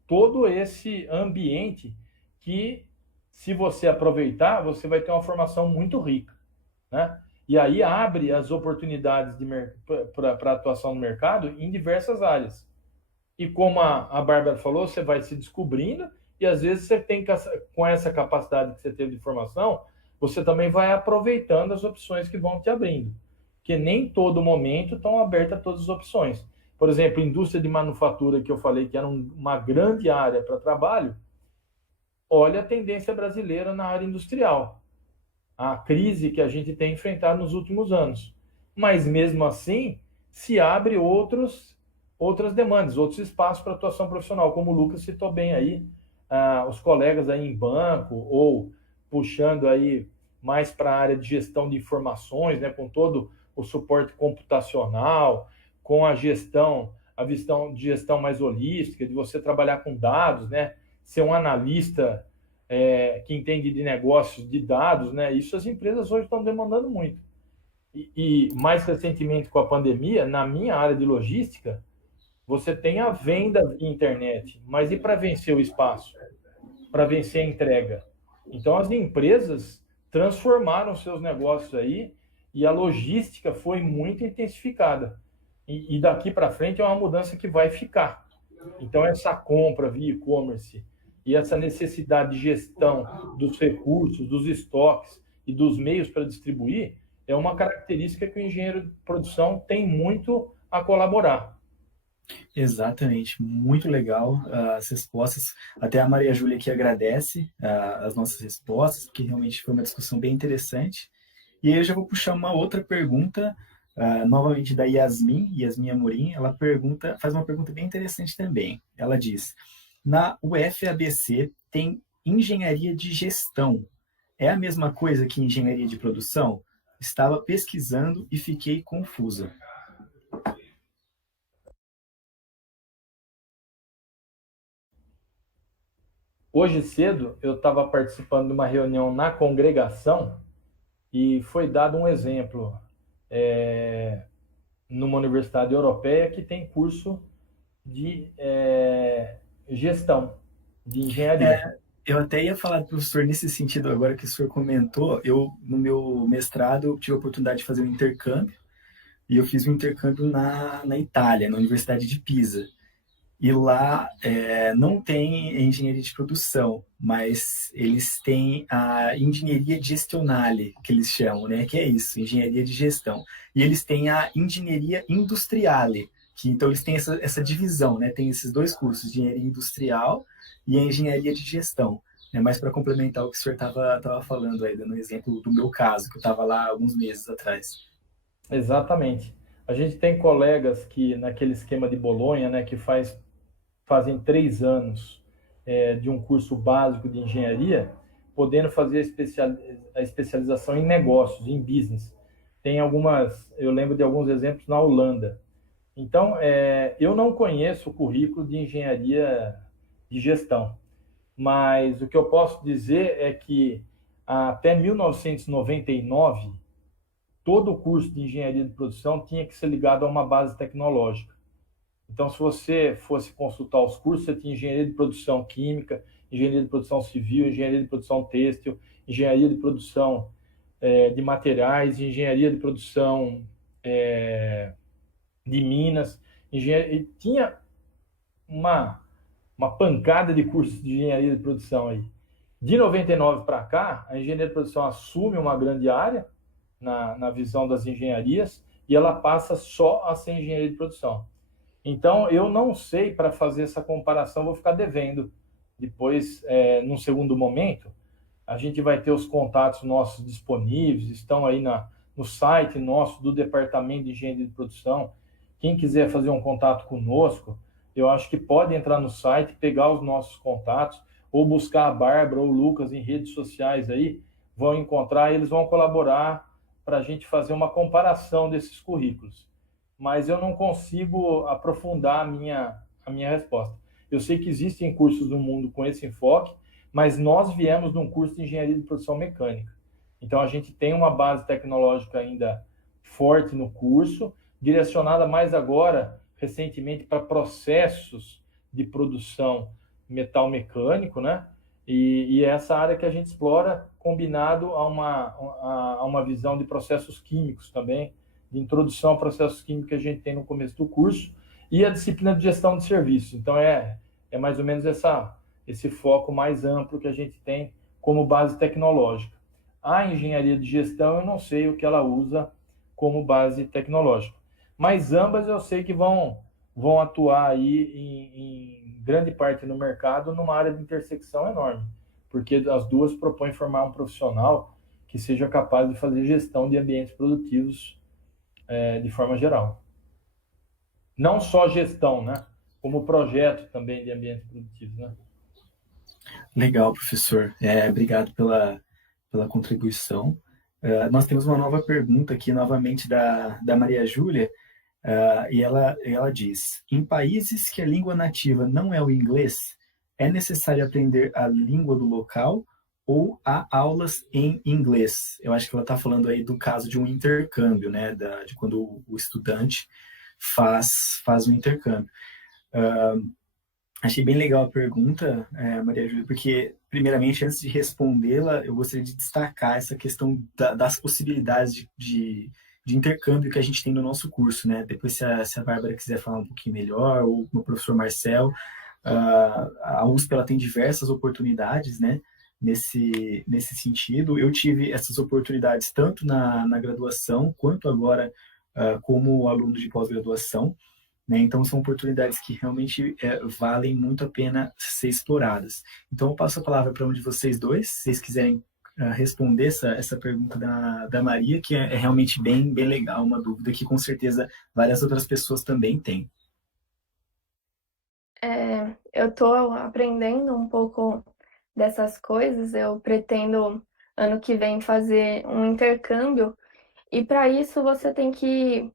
todo esse ambiente que, se você aproveitar, você vai ter uma formação muito rica, né? E aí abre as oportunidades para atuação no mercado em diversas áreas. E como a Bárbara falou, você vai se descobrindo e às vezes você tem, com essa capacidade que você teve de formação, você também vai aproveitando as opções que vão te abrindo. Porque nem todo momento estão abertas todas as opções. Por exemplo, indústria de manufatura, que eu falei que era uma grande área para trabalho, olha a tendência brasileira na área industrial, a crise que a gente tem enfrentado nos últimos anos. Mas mesmo assim, se abre outras demandas, outros espaços para atuação profissional, como o Lucas citou bem aí, os colegas aí em banco, ou puxando aí mais para a área de gestão de informações, né, com todo o suporte computacional, com a visão de gestão mais holística, de você trabalhar com dados, né, ser um analista que entende de negócios, de dados, né, isso as empresas hoje estão demandando muito. E mais recentemente com a pandemia, na minha área de logística, você tem a venda via internet, mas e para vencer o espaço? Para vencer a entrega? Então, as empresas transformaram seus negócios aí e a logística foi muito intensificada. E daqui para frente é uma mudança que vai ficar. Então, essa compra via e-commerce e essa necessidade de gestão dos recursos, dos estoques e dos meios para distribuir é uma característica que o engenheiro de produção tem muito a colaborar. Exatamente, muito legal as respostas. Até a Maria Júlia que agradece as nossas respostas, porque realmente foi uma discussão bem interessante. E aí eu já vou puxar uma outra pergunta, novamente da Yasmin Amorim. Ela faz uma pergunta bem interessante também. Ela diz: na UFABC tem engenharia de gestão. É a mesma coisa que engenharia de produção? Estava pesquisando e fiquei confusa. Hoje cedo eu estava participando de uma reunião na congregação e foi dado um exemplo numa universidade europeia que tem curso de gestão, de engenharia. Eu até ia falar, professor, nesse sentido agora que o senhor comentou, eu, no meu mestrado, eu tive a oportunidade de fazer um intercâmbio, e eu fiz um intercâmbio na Itália, na Universidade de Pisa. E lá não tem engenharia de produção, mas eles têm a engenharia gestionale, que eles chamam, né? Que é isso, engenharia de gestão. E eles têm a engenharia industriale, que então eles têm essa divisão, né? Tem esses dois cursos, engenharia industrial e a engenharia de gestão. É mais para complementar o que o senhor estava falando aí, dando um exemplo do meu caso, que eu estava lá alguns meses atrás. Exatamente. A gente tem colegas que, naquele esquema de Bolonha, né, que fazem 3 anos de um curso básico de engenharia, podendo fazer a especialização em negócios, em business. Eu lembro de alguns exemplos na Holanda. Então, eu não conheço o currículo de engenharia de gestão, mas o que eu posso dizer é que até 1999, todo o curso de engenharia de produção tinha que ser ligado a uma base tecnológica. Então, se você fosse consultar os cursos, você tinha engenharia de produção química, engenharia de produção civil, engenharia de produção têxtil, engenharia de produção de materiais, engenharia de produção de minas. E tinha uma pancada de cursos de engenharia de produção aí. De 99 para cá, a engenharia de produção assume uma grande área na visão das engenharias e ela passa só a ser engenharia de produção. Então, eu não sei, para fazer essa comparação, vou ficar devendo. Depois, num segundo momento, a gente vai ter os contatos nossos disponíveis, estão aí no site nosso do Departamento de Engenharia de Produção. Quem quiser fazer um contato conosco, eu acho que pode entrar no site, pegar os nossos contatos, ou buscar a Bárbara ou o Lucas em redes sociais aí, vão encontrar, eles vão colaborar para a gente fazer uma comparação desses currículos. Mas eu não consigo aprofundar a minha resposta. Eu sei que existem cursos no mundo com esse enfoque, mas nós viemos de um curso de engenharia de produção mecânica. Então, a gente tem uma base tecnológica ainda forte no curso, direcionada mais agora, recentemente, para processos de produção metal mecânico, né? E essa área que a gente explora, combinado a uma visão de processos químicos também, de introdução a processos químicos que a gente tem no começo do curso, e a disciplina de gestão de serviços. Então, é mais ou menos esse foco mais amplo que a gente tem como base tecnológica. A engenharia de gestão, eu não sei o que ela usa como base tecnológica, mas ambas eu sei que vão atuar aí em grande parte no mercado numa área de intersecção enorme, porque as duas propõem formar um profissional que seja capaz de fazer gestão de ambientes produtivos de forma geral. Não só gestão, né? Como projeto também de ambientes produtivos, né? Legal, professor. Obrigado pela contribuição. Nós temos uma nova pergunta aqui, novamente, da Maria Júlia, e ela diz: em países que a língua nativa não é o inglês, é necessário aprender a língua do local ou há aulas em inglês? Eu acho que ela está falando aí do caso de um intercâmbio, né, de quando o estudante faz um intercâmbio. Achei bem legal a pergunta, Maria Júlia, porque, primeiramente, antes de respondê-la, eu gostaria de destacar essa questão das possibilidades de intercâmbio que a gente tem no nosso curso, né? Depois, se a Bárbara quiser falar um pouquinho melhor, ou o professor Marcel, a USP ela tem diversas oportunidades, né? Nesse sentido, eu tive essas oportunidades tanto na graduação, quanto agora como aluno de pós-graduação, né? Então, são oportunidades que realmente valem muito a pena ser exploradas. Então, eu passo a palavra para um de vocês dois, se vocês quiserem responder essa pergunta da Maria, que é realmente bem legal, uma dúvida que, com certeza, várias outras pessoas também têm. Eu estou aprendendo um pouco dessas coisas, eu pretendo, ano que vem, fazer um intercâmbio, e para isso você tem que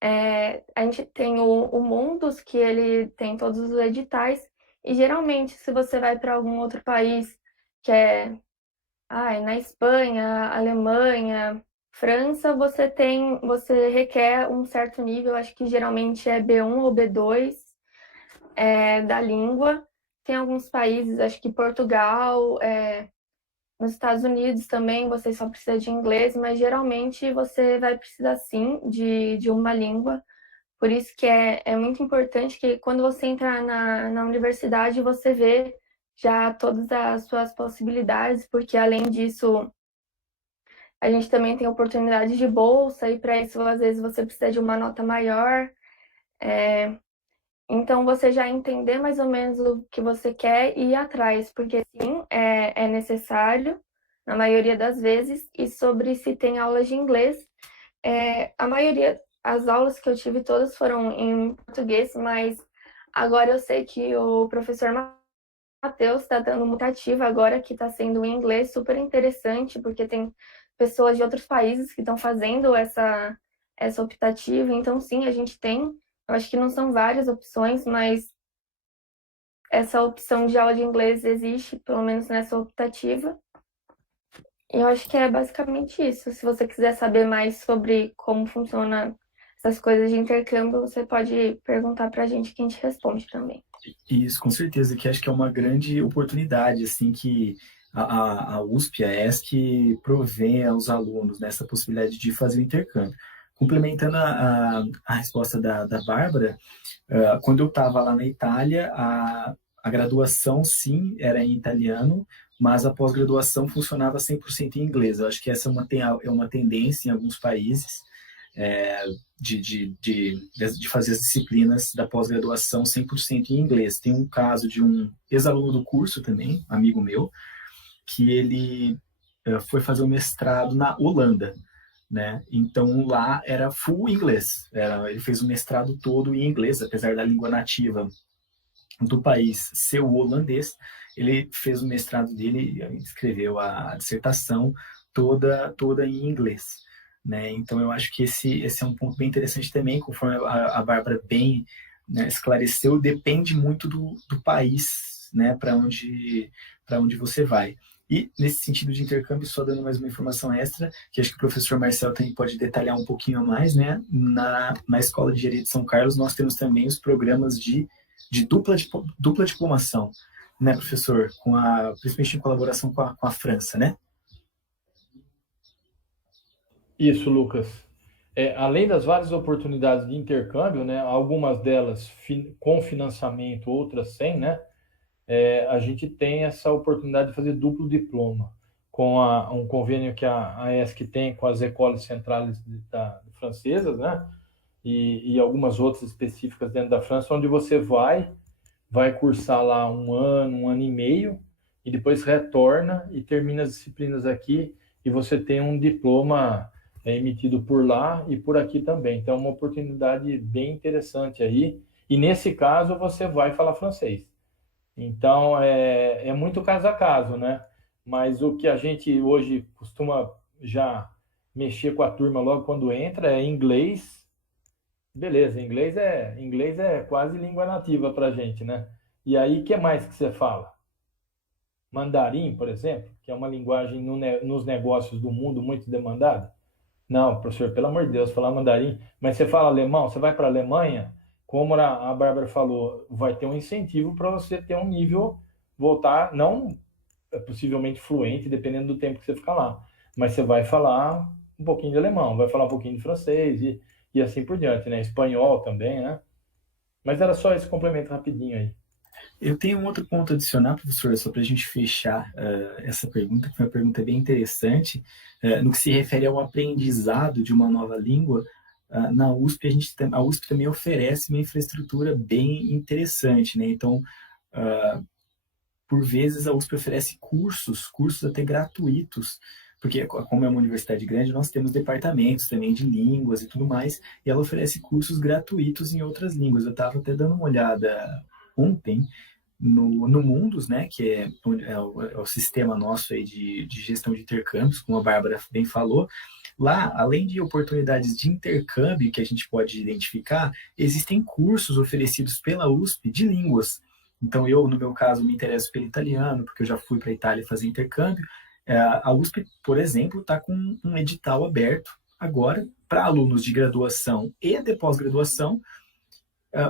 a gente tem o Mundus, que ele tem todos os editais, e geralmente, se você vai para algum outro país, que na Espanha, Alemanha, França, você requer um certo nível, acho que geralmente é B1 ou B2, da língua. Tem alguns países, acho que Portugal, nos Estados Unidos também, você só precisa de inglês, mas geralmente você vai precisar sim de uma língua. Por isso que é muito importante que quando você entrar na universidade, você vê já todas as suas possibilidades, porque além disso, a gente também tem oportunidade de bolsa, e para isso, às vezes, você precisa de uma nota maior. Então, você já entender mais ou menos o que você quer e ir atrás, porque sim, é necessário, na maioria das vezes, e sobre se tem aulas de inglês. A maioria, as aulas que eu tive todas foram em português, mas agora eu sei que o professor Matheus está dando uma ativa agora que está sendo em inglês, super interessante, porque tem pessoas de outros países que estão fazendo essa optativa. Então, sim, a gente tem, eu acho que não são várias opções, mas essa opção de aula de inglês existe, pelo menos nessa optativa. E eu acho que é basicamente isso. Se você quiser saber mais sobre como funciona essas coisas de intercâmbio, você pode perguntar para a gente que a gente responde também. Isso, com certeza, que acho que é uma grande oportunidade, assim, que a USP, a ESC, provém aos alunos nessa possibilidade de fazer o intercâmbio. Complementando a resposta da Bárbara, quando eu estava lá na Itália, a graduação, sim, era em italiano, mas a pós-graduação funcionava 100% em inglês. Eu acho que essa é uma tendência em alguns países, de fazer as disciplinas da pós-graduação 100% em inglês. Tem um caso de um ex-aluno do curso também, amigo meu, que ele foi fazer o mestrado na Holanda, né? Então lá era full inglês. Ele fez o mestrado todo em inglês, apesar da língua nativa do país ser o holandês. Ele fez o mestrado dele, escreveu a dissertação toda em inglês, né? Então eu acho que esse é um ponto bem interessante também, conforme a Bárbara bem, né, esclareceu, depende muito do país, né, para onde você vai. E, nesse sentido de intercâmbio, só dando mais uma informação extra, que acho que o professor Marcel também pode detalhar um pouquinho mais, né? Na Escola de Engenharia de São Carlos, nós temos também os programas de dupla diplomação, né, professor? Principalmente em colaboração com a França, né? Isso, Lucas. Além das várias oportunidades de intercâmbio, né, algumas delas com financiamento, outras sem, né, a gente tem essa oportunidade de fazer duplo diploma, com um convênio que a ESC tem com as écoles centrales francesas, né, e algumas outras específicas dentro da França, onde você vai cursar lá um ano e meio, e depois retorna e termina as disciplinas aqui, e você tem um diploma emitido por lá e por aqui também. Então, é uma oportunidade bem interessante aí. E nesse caso, você vai falar francês. Então, é muito caso a caso, né? Mas o que a gente hoje costuma já mexer com a turma logo quando entra é inglês. Beleza, inglês é quase língua nativa para a gente, né? E aí, o que mais que você fala? Mandarim, por exemplo, que é uma linguagem nos negócios do mundo muito demandada? Não, professor, pelo amor de Deus, falar mandarim. Mas você fala alemão, você vai para a Alemanha, como a Bárbara falou, vai ter um incentivo para você ter um nível, voltar, não possivelmente fluente, dependendo do tempo que você ficar lá. Mas você vai falar um pouquinho de alemão, vai falar um pouquinho de francês e assim por diante, né? Espanhol também, né? Mas era só esse complemento rapidinho aí. Eu tenho um outro ponto a adicionar, professor, só para a gente fechar essa pergunta, que foi uma pergunta bem interessante, no que se refere ao aprendizado de uma nova língua. Na USP, a USP também oferece uma infraestrutura bem interessante, né? Então, por vezes, a USP oferece cursos até gratuitos, porque como é uma universidade grande, nós temos departamentos também de línguas e tudo mais, e ela oferece cursos gratuitos em outras línguas. Eu estava até dando uma olhada ontem no Mundus, né, que é o sistema nosso aí de gestão de intercâmbios, como a Bárbara bem falou. Lá, além de oportunidades de intercâmbio que a gente pode identificar, existem cursos oferecidos pela USP de línguas. Então, eu, no meu caso, me interesso pelo italiano, porque eu já fui para a Itália fazer intercâmbio. A USP, por exemplo, está com um edital aberto agora para alunos de graduação e de pós-graduação,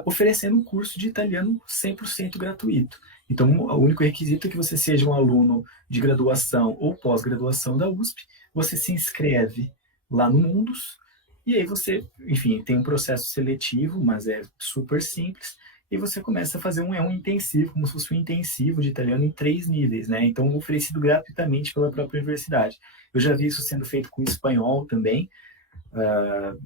oferecendo um curso de italiano 100% gratuito. Então, o único requisito é que você seja um aluno de graduação ou pós-graduação da USP, você se inscreve lá no Mundus, e aí você, enfim, tem um processo seletivo, mas é super simples, e você começa a fazer um intensivo, como se fosse um intensivo de italiano em 3 níveis, né? Então, oferecido gratuitamente pela própria universidade. Eu já vi isso sendo feito com espanhol também.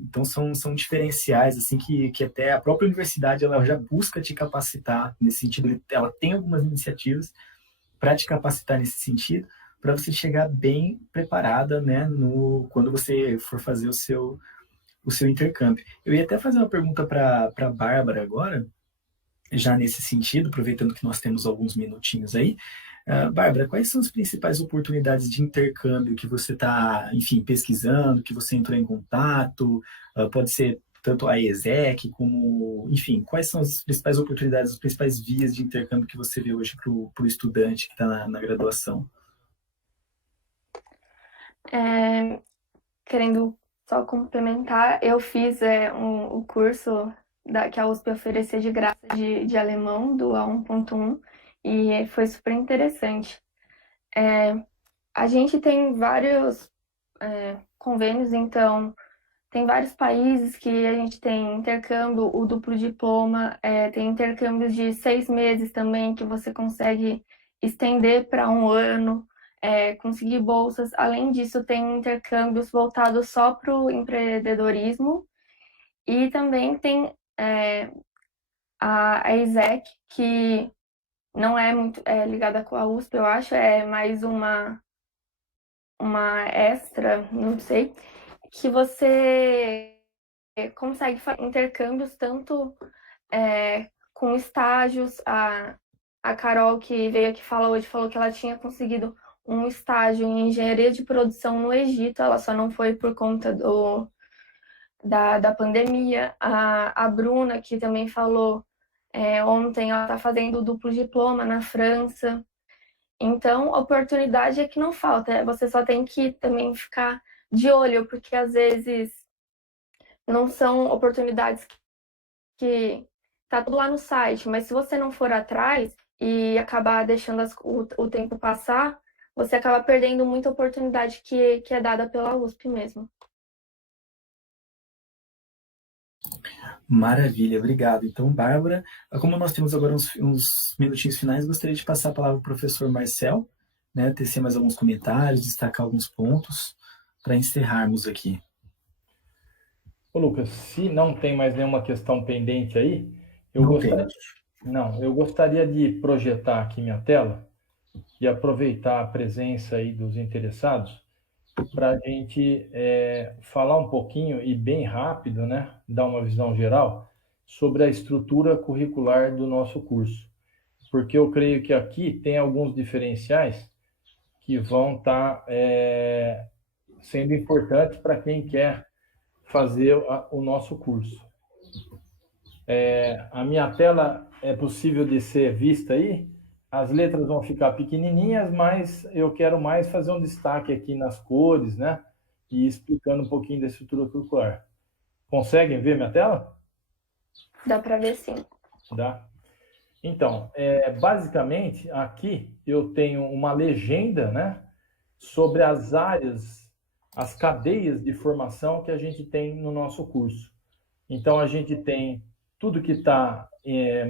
Então, são diferenciais, assim, que até a própria universidade ela já busca te capacitar nesse sentido. Ela tem algumas iniciativas para te capacitar nesse sentido, para você chegar bem preparada, né, quando você for fazer o seu intercâmbio. Eu ia até fazer uma pergunta para a Bárbara agora, já nesse sentido, aproveitando que nós temos alguns minutinhos aí. Bárbara, quais são as principais oportunidades de intercâmbio que você está, enfim, pesquisando, que você entrou em contato? Pode ser tanto a ESEC como, enfim, quais são as principais oportunidades, as principais vias de intercâmbio que você vê hoje para o estudante que está na graduação? Querendo só complementar, eu fiz o curso que a USP oferecia de graça de alemão, do A1.1, e foi super interessante. A gente tem vários convênios, então tem vários países que a gente tem intercâmbio, o duplo diploma, tem intercâmbios de 6 meses também, que você consegue estender para 1 ano, conseguir bolsas. Além disso, tem intercâmbios voltados só para o empreendedorismo. E também tem a ESEC, que não é muito ligada com a USP, eu acho, é mais uma extra, não sei, que você consegue fazer intercâmbios tanto com estágios. A Carol, que veio aqui falar hoje, falou que ela tinha conseguido um estágio em engenharia de produção no Egito, ela só não foi por conta da pandemia. A Bruna, que também falou ontem, ela está fazendo o duplo diploma na França. Então, oportunidade é que não falta, você só tem que também ficar de olho, porque às vezes não são oportunidades que tá tudo lá no site, mas se você não for atrás e acabar deixando o tempo passar, você acaba perdendo muita oportunidade que é dada pela USP mesmo. Maravilha, obrigado. Então, Bárbara, como nós temos agora uns minutinhos finais, gostaria de passar a palavra para o professor Marcel, né, tecer mais alguns comentários, destacar alguns pontos para encerrarmos aqui. Ô, Lucas, se não tem mais nenhuma questão pendente aí, eu gostaria de projetar aqui minha tela e aproveitar a presença aí dos interessados para a gente falar um pouquinho e bem rápido, né, dar uma visão geral sobre a estrutura curricular do nosso curso, porque eu creio que aqui tem alguns diferenciais que vão estar sendo importantes para quem quer fazer o nosso curso. A minha tela é possível de ser vista aí. As letras vão ficar pequenininhas, mas eu quero mais fazer um destaque aqui nas cores, né? E explicando um pouquinho da estrutura curricular. Conseguem ver minha tela? Dá para ver sim. Dá. Então, basicamente, aqui eu tenho uma legenda, né? Sobre as áreas, as cadeias de formação que a gente tem no nosso curso. Então, a gente tem tudo que está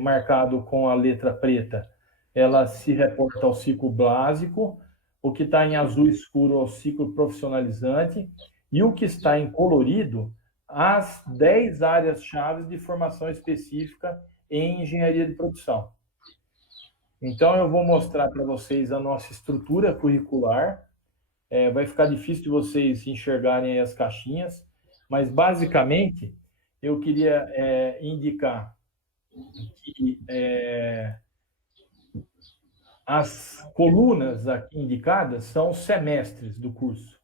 marcado com a letra preta, ela se reporta ao ciclo básico, o que está em azul escuro ao ciclo profissionalizante, e o que está em colorido, as 10 áreas-chave de formação específica em engenharia de produção. Então, eu vou mostrar para vocês a nossa estrutura curricular. Vai ficar difícil de vocês enxergarem as caixinhas, mas, basicamente, eu queria indicar que as colunas aqui indicadas são os semestres do curso.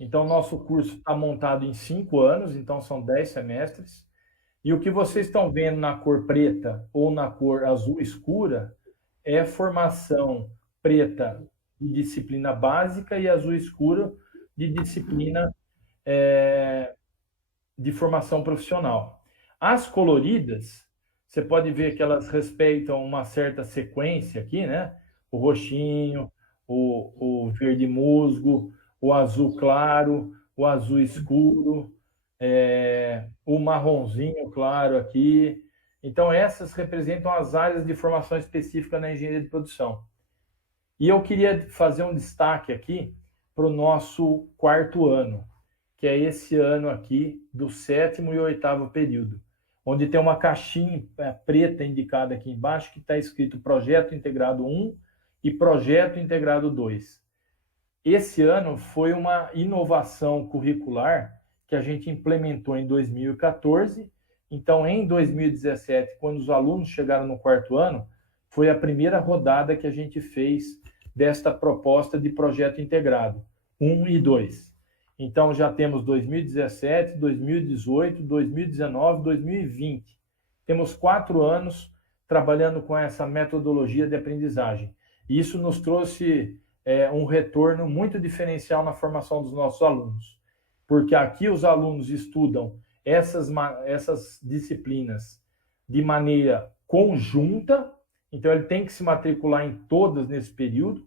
Então, nosso curso está montado em 5 anos, então são 10 semestres. E o que vocês estão vendo na cor preta ou na cor azul escura é formação preta de disciplina básica e azul escuro de disciplina de formação profissional. As coloridas, você pode ver que elas respeitam uma certa sequência aqui, né? O roxinho, o verde musgo, o azul claro, o azul escuro, o marronzinho claro aqui. Então, essas representam as áreas de formação específica na engenharia de produção. E eu queria fazer um destaque aqui para o nosso 4º ano, que é esse ano aqui do 7º e 8º período, onde tem uma caixinha preta indicada aqui embaixo que está escrito Projeto Integrado 1 e Projeto Integrado 2. Esse ano foi uma inovação curricular que a gente implementou em 2014. Então, em 2017, quando os alunos chegaram no 4º ano, foi a primeira rodada que a gente fez desta proposta de projeto integrado, 1 e 2. Então, já temos 2017, 2018, 2019, 2020. Temos 4 anos trabalhando com essa metodologia de aprendizagem. E isso nos trouxe um retorno muito diferencial na formação dos nossos alunos. Porque aqui os alunos estudam essas disciplinas de maneira conjunta, então ele tem que se matricular em todas nesse período,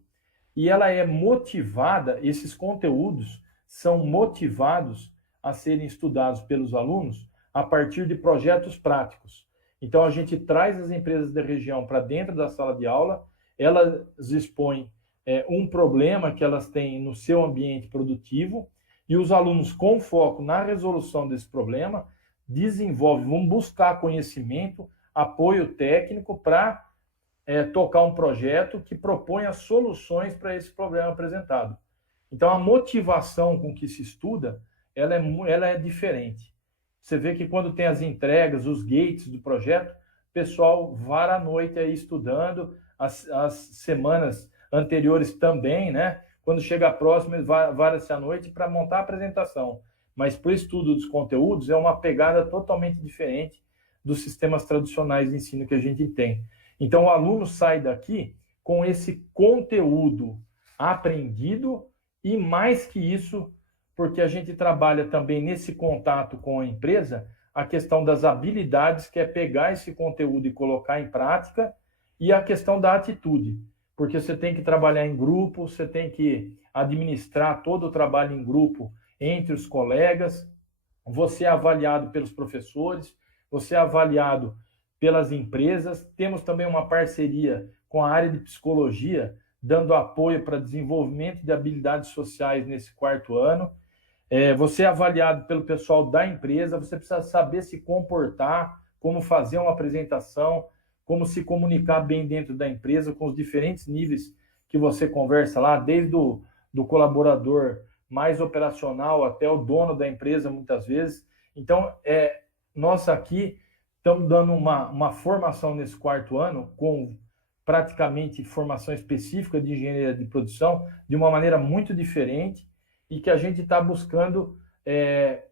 e ela é motivada, esses conteúdos são motivados a serem estudados pelos alunos a partir de projetos práticos. Então, a gente traz as empresas da região para dentro da sala de aula, elas expõem um problema que elas têm no seu ambiente produtivo, e os alunos, com foco na resolução desse problema, vão buscar conhecimento, apoio técnico para tocar um projeto que propõe as soluções para esse problema apresentado. Então, a motivação com que se estuda, ela é diferente. Você vê que quando tem as entregas, os gates do projeto, o pessoal vara a noite aí estudando, as semanas anteriores também, né? Quando chega a próxima, vara-se à noite para montar a apresentação. Mas para o estudo dos conteúdos, é uma pegada totalmente diferente dos sistemas tradicionais de ensino que a gente tem. Então, o aluno sai daqui com esse conteúdo aprendido e, mais que isso, porque a gente trabalha também nesse contato com a empresa, a questão das habilidades, que é pegar esse conteúdo e colocar em prática, e a questão da atitude, porque você tem que trabalhar em grupo, você tem que administrar todo o trabalho em grupo entre os colegas, você é avaliado pelos professores, você é avaliado pelas empresas. Temos também uma parceria com a área de psicologia, dando apoio para desenvolvimento de habilidades sociais nesse 4º ano. Você é avaliado pelo pessoal da empresa, você precisa saber se comportar, como fazer uma apresentação, como se comunicar bem dentro da empresa, com os diferentes níveis que você conversa lá, desde do colaborador mais operacional até o dono da empresa, muitas vezes. Então, nós aqui estamos dando uma formação nesse 4º ano, com praticamente formação específica de engenharia de produção, de uma maneira muito diferente, e que a gente está buscando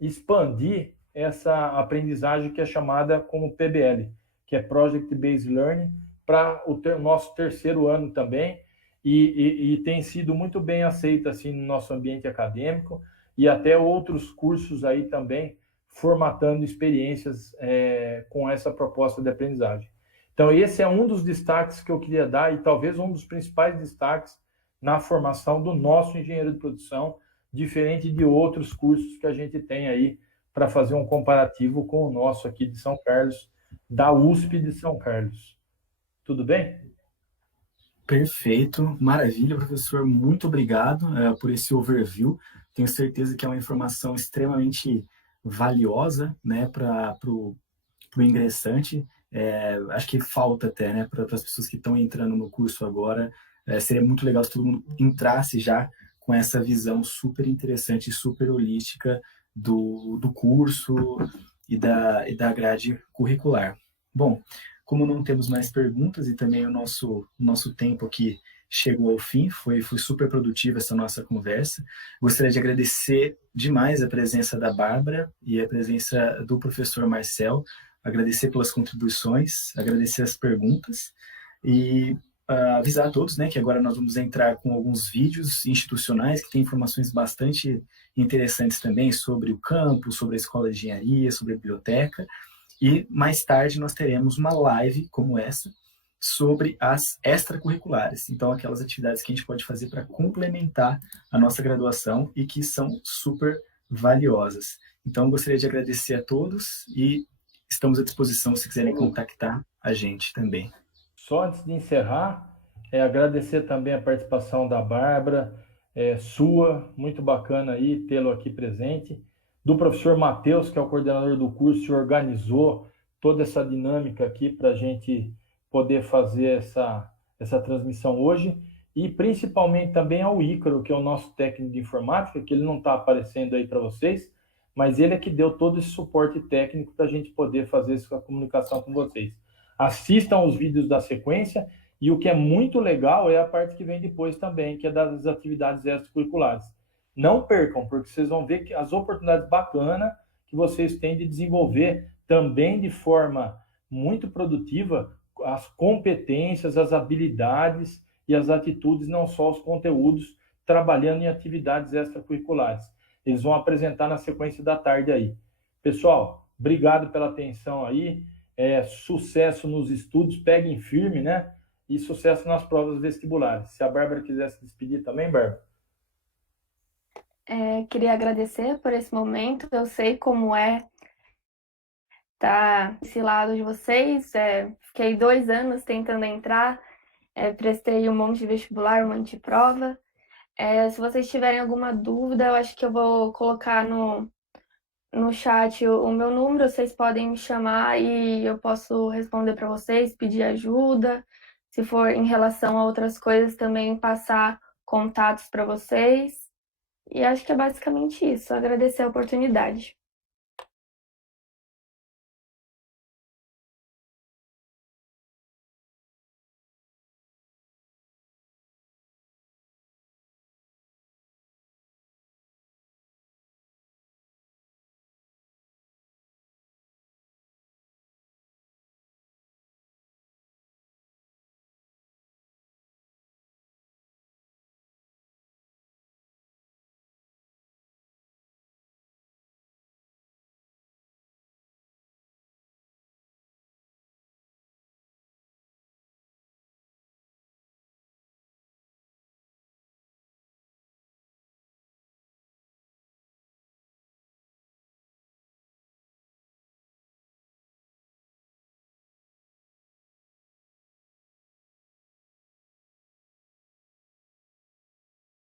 expandir essa aprendizagem que é chamada como PBL, que é Project Based Learning, para o nosso 3º ano também, e tem sido muito bem aceita assim, no nosso ambiente acadêmico, e até outros cursos aí também, formatando experiências com essa proposta de aprendizagem. Então, esse é um dos destaques que eu queria dar, e talvez um dos principais destaques na formação do nosso engenheiro de produção, diferente de outros cursos que a gente tem aí, para fazer um comparativo com o nosso aqui de São Carlos, da USP de São Carlos. Tudo bem? Perfeito, maravilha, professor. Muito obrigado por esse overview. Tenho certeza que é uma informação extremamente valiosa, né, para o ingressante. Acho que falta até, né, para as pessoas que estão entrando no curso agora. Seria muito legal se todo mundo entrasse já com essa visão super interessante e super holística do curso e da grade curricular. Bom, como não temos mais perguntas e também o nosso tempo aqui chegou ao fim, foi super produtiva essa nossa conversa. Gostaria de agradecer demais a presença da Bárbara e a presença do professor Marcel, agradecer pelas contribuições, agradecer as perguntas e avisar a todos, né, que agora nós vamos entrar com alguns vídeos institucionais que têm informações bastante interessantes também sobre o campus, sobre a escola de engenharia, sobre a biblioteca. E mais tarde nós teremos uma live como essa sobre as extracurriculares. Então, aquelas atividades que a gente pode fazer para complementar a nossa graduação e que são super valiosas. Então, gostaria de agradecer a todos e estamos à disposição se quiserem contactar a gente também. Só antes de encerrar, agradecer também a participação da Bárbara, sua, muito bacana aí tê-lo aqui presente, do professor Matheus, que é o coordenador do curso, que organizou toda essa dinâmica aqui para a gente poder fazer essa transmissão hoje, e principalmente também ao Ícaro, que é o nosso técnico de informática, que ele não está aparecendo aí para vocês, mas ele é que deu todo esse suporte técnico para a gente poder fazer essa comunicação com vocês. Assistam os vídeos da sequência, e o que é muito legal é a parte que vem depois também, que é das atividades extracurriculares. Não percam, porque vocês vão ver que as oportunidades bacanas que vocês têm de desenvolver também de forma muito produtiva as competências, as habilidades e as atitudes, não só os conteúdos, trabalhando em atividades extracurriculares. Eles vão apresentar na sequência da tarde aí. Pessoal, obrigado pela atenção aí, sucesso nos estudos, peguem firme, né? E sucesso nas provas vestibulares. Se a Bárbara quiser se despedir também, Bárbara. Queria agradecer por esse momento. Eu sei como é estar desse lado de vocês. Fiquei 2 anos tentando entrar, prestei um monte de vestibular, um monte de prova. Se vocês tiverem alguma dúvida, eu acho que eu vou colocar no chat o meu número. Vocês podem me chamar e eu posso responder para vocês, pedir ajuda. Se for em relação a outras coisas, também passar contatos para vocês. E acho que é basicamente isso. Agradecer a oportunidade.